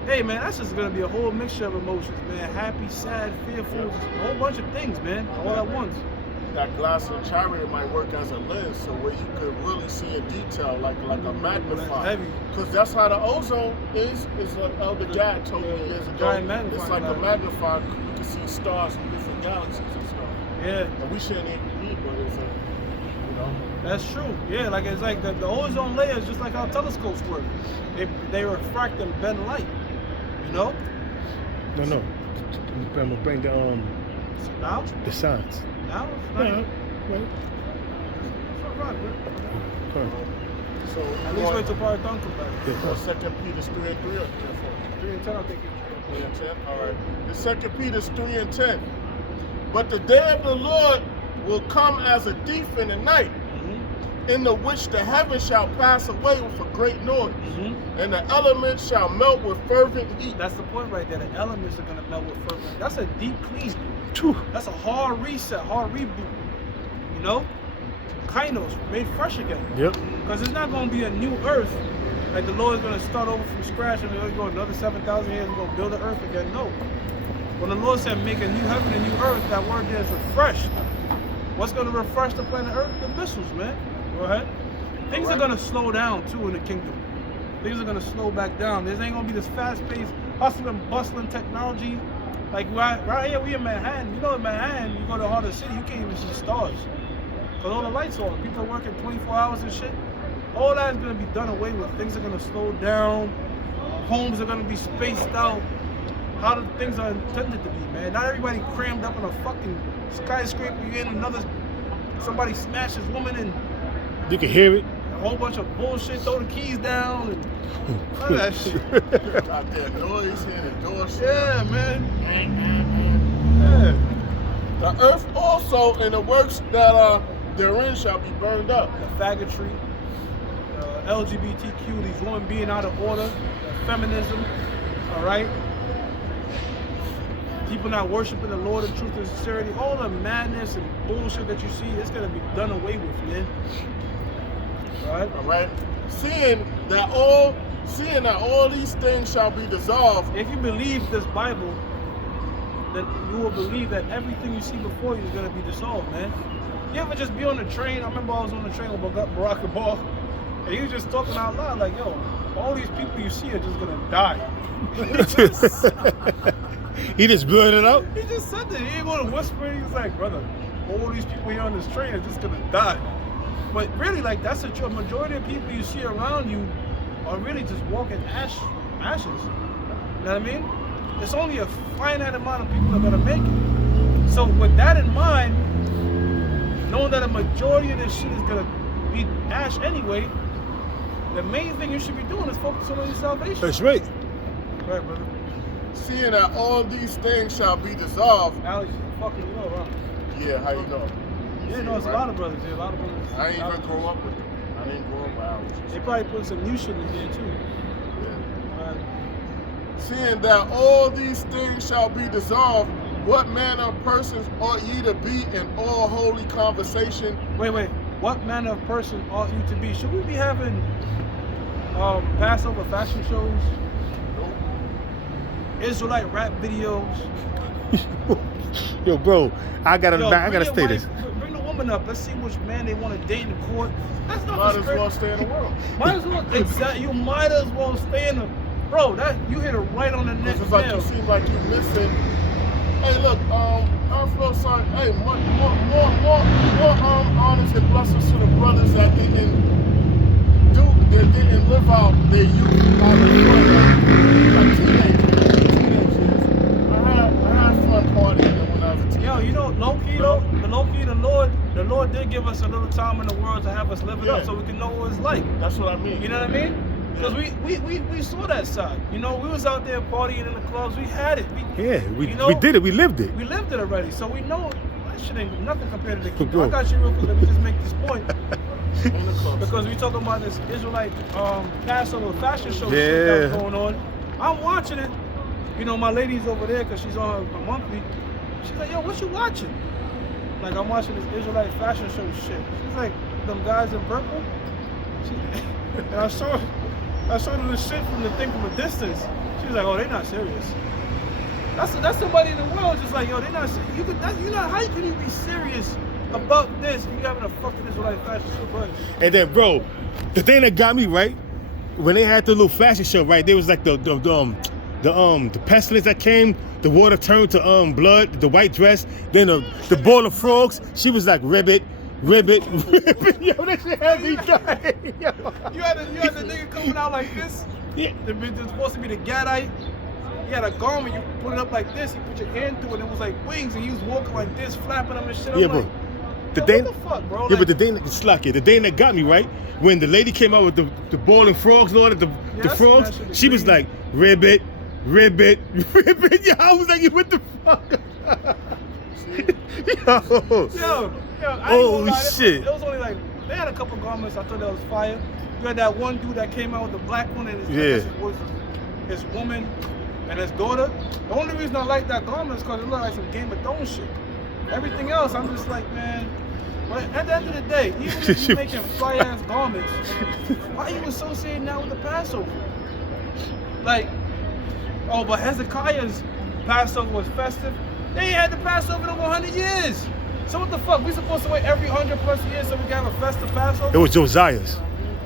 Hey man, that's just gonna be a whole mixture of emotions, man. Happy, sad, fearful, a whole bunch of things, man, all at once. That glass of chariot might work as a lens, so where you could really see in detail, like a magnifier. Because that's how the ozone is. Elder Dad told me years ago. It's like a magnifier. You can see stars from different galaxies and stuff. Yeah. And we shouldn't even read, but it's That's true. Yeah, like it's like the ozone layer is just like how telescopes work. They refract and bend light. No. I'm gonna bring the Now? the signs. Now? Yeah, right. So At least wait till Part Dunk come back. Yeah. 2 Peter 3 and 3 or 3 and 10, I think. 3 and 10. All right. The 2 Peter 3 and 10. But the day of the Lord will come as a thief in the night, in the which the heavens shall pass away with a great noise, and the elements shall melt with fervent heat. That's the point right there. The elements are gonna melt with fervent. That's a deep clean. True. That's a hard reset, hard reboot. kainos, made fresh again. Yep. Because it's not going to be a new earth. Like the Lord is going to start over from scratch and we're going to go another 7,000 years, we're going to build the earth again. No. When the Lord said make a new heaven and new earth, that word there is refreshed. What's going to refresh the planet Earth? The missiles, man. Go ahead. Things are going to slow down too in the kingdom. Things are going to slow back down. There ain't going to be this fast-paced, hustling, bustling technology. Like right here, we in Manhattan. You know, in Manhattan, you go to the heart of the city, you can't even see stars. Because all the lights are on. People are working 24 hours and shit. All that is going to be done away with. Things are going to slow down. Homes are going to be spaced out. How the things are intended to be, man. Not everybody crammed up in a fucking skyscraper. You in another, somebody smashes woman and You can hear it. a whole bunch of bullshit, throw the keys down and all that shit. Out there, noise, hearing the door shit. Yeah, man. Yeah. The earth also and the works that are therein shall be burned up. The faggotry, LGBTQ, these women being out of order, feminism, all right? People not worshiping the Lord in truth and sincerity, all the madness and bullshit that you see, it's gonna be done away with, man. Right? All right. Seeing that all these things shall be dissolved. If you believe this Bible, then you will believe that everything you see before you is gonna be dissolved, man. You ever just be on the train? I remember I was on the train with Barack Obama, and he was just talking out loud, like, yo, all these people you see are just gonna die. He just blurted it out. He just said that. He ain't gonna whisper. He's like, brother, all these people here on this train are just gonna die. But really, like, that's the majority of people you see around you are really just walking ashes. You know what I mean? It's only a finite amount of people that are gonna make it. So with that in mind, knowing that a majority of this shit is gonna be ash anyway, the main thing you should be doing is focusing on your salvation. That's right. Right, brother. Seeing that all these things shall be dissolved. Alex, fucking you know, huh? Yeah, how you know? Yeah, no, it's a lot of brothers here. A lot of brothers. I ain't even grow up with them. I didn't grow up with Alex. They probably put some new shit in here too. Yeah. Seeing that all these things shall be dissolved, what manner of persons ought ye to be in all holy conversation? Wait. What manner of person ought you to be? Should we be having Passover fashion shows? Nope. Israelite rap videos? Yo, bro, I gotta Yo, say bring this. Bring the woman up. Let's see which man they want to date in court. That's not Might as well stay in the world. Might as well. Exactly. You might as well stay in the. Bro, that you hit it right on the neck. It's like you seem like you missing. Hey, look, our flow son. Hey, more honors and blessings to the brothers that didn't live out their youth out of like teenagers. I had fun partying when I was a teenager. Yo, you know, low key, the Lord did give us a little time in the world to have us live it up so we can know what it's like. That's what I mean. You know what I mean? Because we saw that side. You know, we was out there partying in the clubs. We had it. We you know, we did it. We lived it. We lived it already. So we know that shit ain't nothing compared to the kingdom. I got you real quick. Let me just make this point. In the clubs. Because we talking about this Israelite Passover fashion show shit that's going on. I'm watching it. You know, my lady's over there because she's on a monthly. She's like, yo, what you watching? Like, I'm watching this Israelite fashion show shit. She's like, them guys in purple. And I showed her the shit from the thing from a distance. She was like, oh, they not serious. That's somebody in the world just like, yo, they not serious. You know, how can you be serious about this? You having a fucking Israelite fashion show, bro. And then, bro, the thing that got me right when they had the little fashion show, right? There was like the pestilence that came. The water turned to blood. The white dress. Then the ball of frogs. She was like ribbit. Yo, that shit had me dying. Yo. You had the nigga coming out like this. Yeah. It's supposed to be the Gadite. He had a garment. You put it up like this. You put your hand through it. And it was like wings, and he was walking like this, flapping them and shit. Yeah, I'm bro. like, What the fuck, bro? Yeah, but the thing that got me right when the lady came out with the ball and frogs and all that, the frogs, she was like ribbit. Yo, I was like, what the fuck? Yo, I ain't oh gonna lie. shit! It was only like they had a couple garments. I thought that was fire. You had that one dude that came out with the black one and his woman and his daughter. The only reason I like that garment is because it looked like some Game of Thrones shit. Everything else, I'm just like, man. But at the end of the day, even if you're making fly-ass garments, why are you associating that with the Passover? Like, oh, but Hezekiah's Passover was festive. They ain't had the Passover in over 100 years. So what the fuck? We supposed to wait every 100+ years so we can have a festive Passover? It was Josiah's.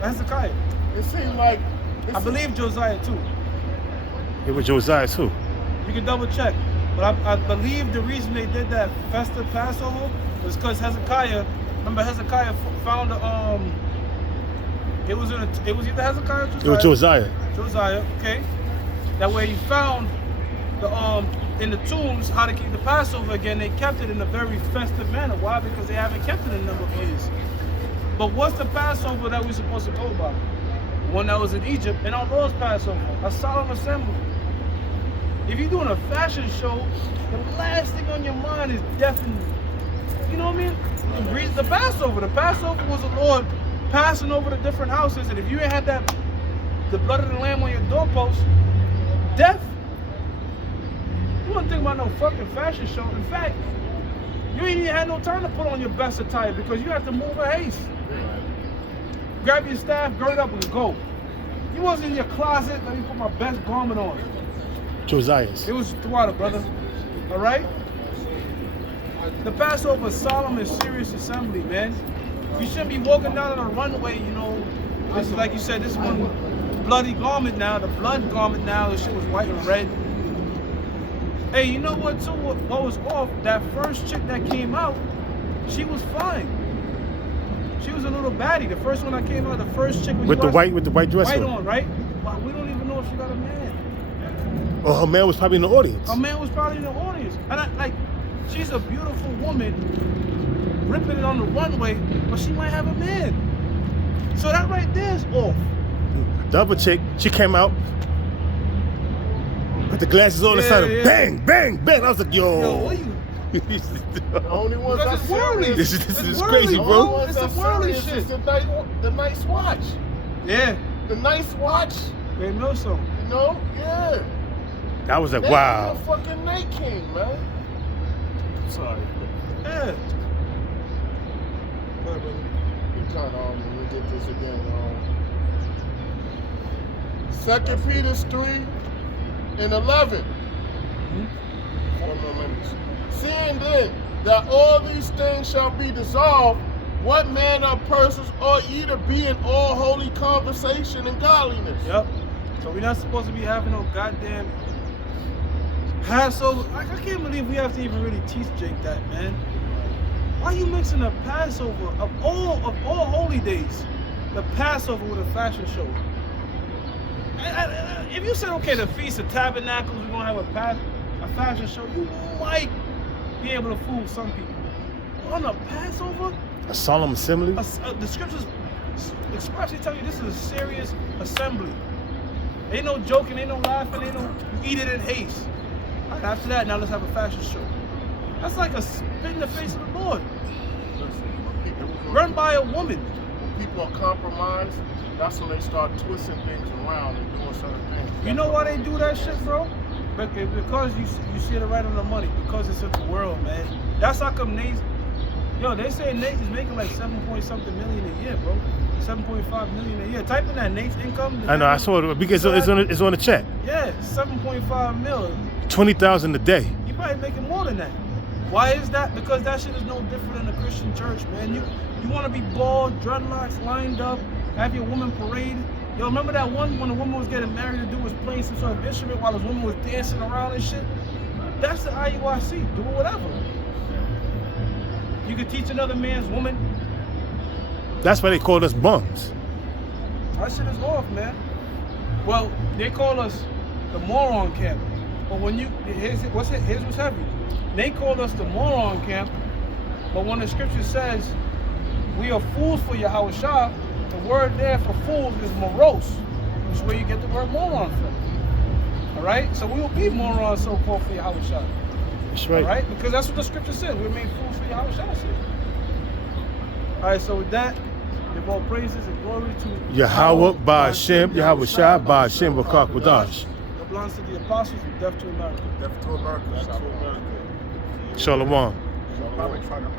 Hezekiah. It seemed like I believe Josiah too. It was Josiah too. You can double check. But I believe the reason they did that festive Passover was because Hezekiah, remember Hezekiah found it was either Hezekiah or Josiah. It was Josiah. Josiah, okay. That way he found the in the tombs how to keep the Passover again. They kept it in a very festive manner. Why? Because they haven't kept it in a number of years. But what's the Passover that we're supposed to go by? The one that was in Egypt, and our Lord's Passover, a solemn assembly. If you're doing a fashion show, the last thing on your mind is death and, you know what I mean? The Passover. The Passover was the Lord passing over the different houses, and if you ain't had that, the blood of the lamb on your doorpost, death. You wouldn't think about no fucking fashion show. In fact, you ain't even had no time to put on your best attire because you have to move in haste. Grab your staff, gird it up, and go. You wasn't in your closet. Let me put my best garment on. Josiah's. It was throughout it, brother. All right? The Passover is solemn and serious assembly, man. You shouldn't be walking down on a runway, you know. This is like you said, this one bloody garment now, the blood garment now, the shit was white and red. Hey, you know what too? What was off? That first chick that came out, she was fine. She was a little baddie. The first one that came out, the first chick with the white dress white on, right? Well, we don't even know if she got a man. Oh, her man was probably in the audience. Her man was probably in the audience. And she's a beautiful woman, ripping it on the runway, but she might have a man. So that right there is off. The other chick, she came out, put the glasses on and started bang, bang, bang. I was like, Yo, what you? the only ones Because I it's worldly. This It's is worldly, crazy, bro. It's some worldly shit. It's the nice watch. Yeah. The nice watch. They know so. You know? Yeah. I was like, That wow. was a fucking Night King, man. Sorry. Yeah. Go ahead, brother. We kind of let me get this again. 2 Peter 3:11. 4 more minutes. Seeing then that all these things shall be dissolved, what manner of persons ought ye to be in all holy conversation and godliness? Yep. So we're not supposed to be having no goddamn Passover. I can't believe we have to even really teach Jake that, man. Why are you mixing the Passover of all holy days, the Passover with a fashion show? If you said, okay, the Feast of Tabernacles, we're gonna have a fashion show, you might be able to fool some people. On a Passover, A solemn assembly? the scriptures expressly tell you this is a serious assembly. Ain't no joking, ain't no laughing, ain't no, you eat it in haste. Right, after that, now let's have a fashion show. That's like a spit in the face of the Lord. Run by a woman. When people are compromised, that's when they start twisting things around and doing certain things. You know why they do that shit, bro? Because you see it right on the money. Because it's in the world, man. That's how come Nate. Yo, they say Nate is making like 7-point-something million a year, bro. 7.5 million a year. Type in that Nate's income. I know, I saw it because it's on the check. Yeah, 7.5 million. 20,000 a day. You probably making more than that. Why is that? Because that shit is no different than the Christian church, man. You want to be bald, dreadlocks, lined up, have your woman parade. Yo, remember that one when a woman was getting married, the dude was playing some sort of instrument while his woman was dancing around and shit? That's the IUIC. Do whatever. You could teach another man's woman. That's why they called us bums. That shit is off, man. Well, they call us the moron camp. But when you, here's what's heavy. They called us the moron camp, but when the scripture says we are fools for Yahweh Shah, the word there for fools is morose, which is where you get the word moron from. All right? So we will be morons so-called for Yahweh Shah. That's right. All right? Because that's what the scripture says. We're made fools for Yahweh Shah. All right, so with that, give all praises and glory to Yahweh Ba'Shem, Yahweh Shah, Ba'Shem Bakak Wadash. That belongs to the apostles and death to America. Death to America. Death to America. Shalom. Shalom.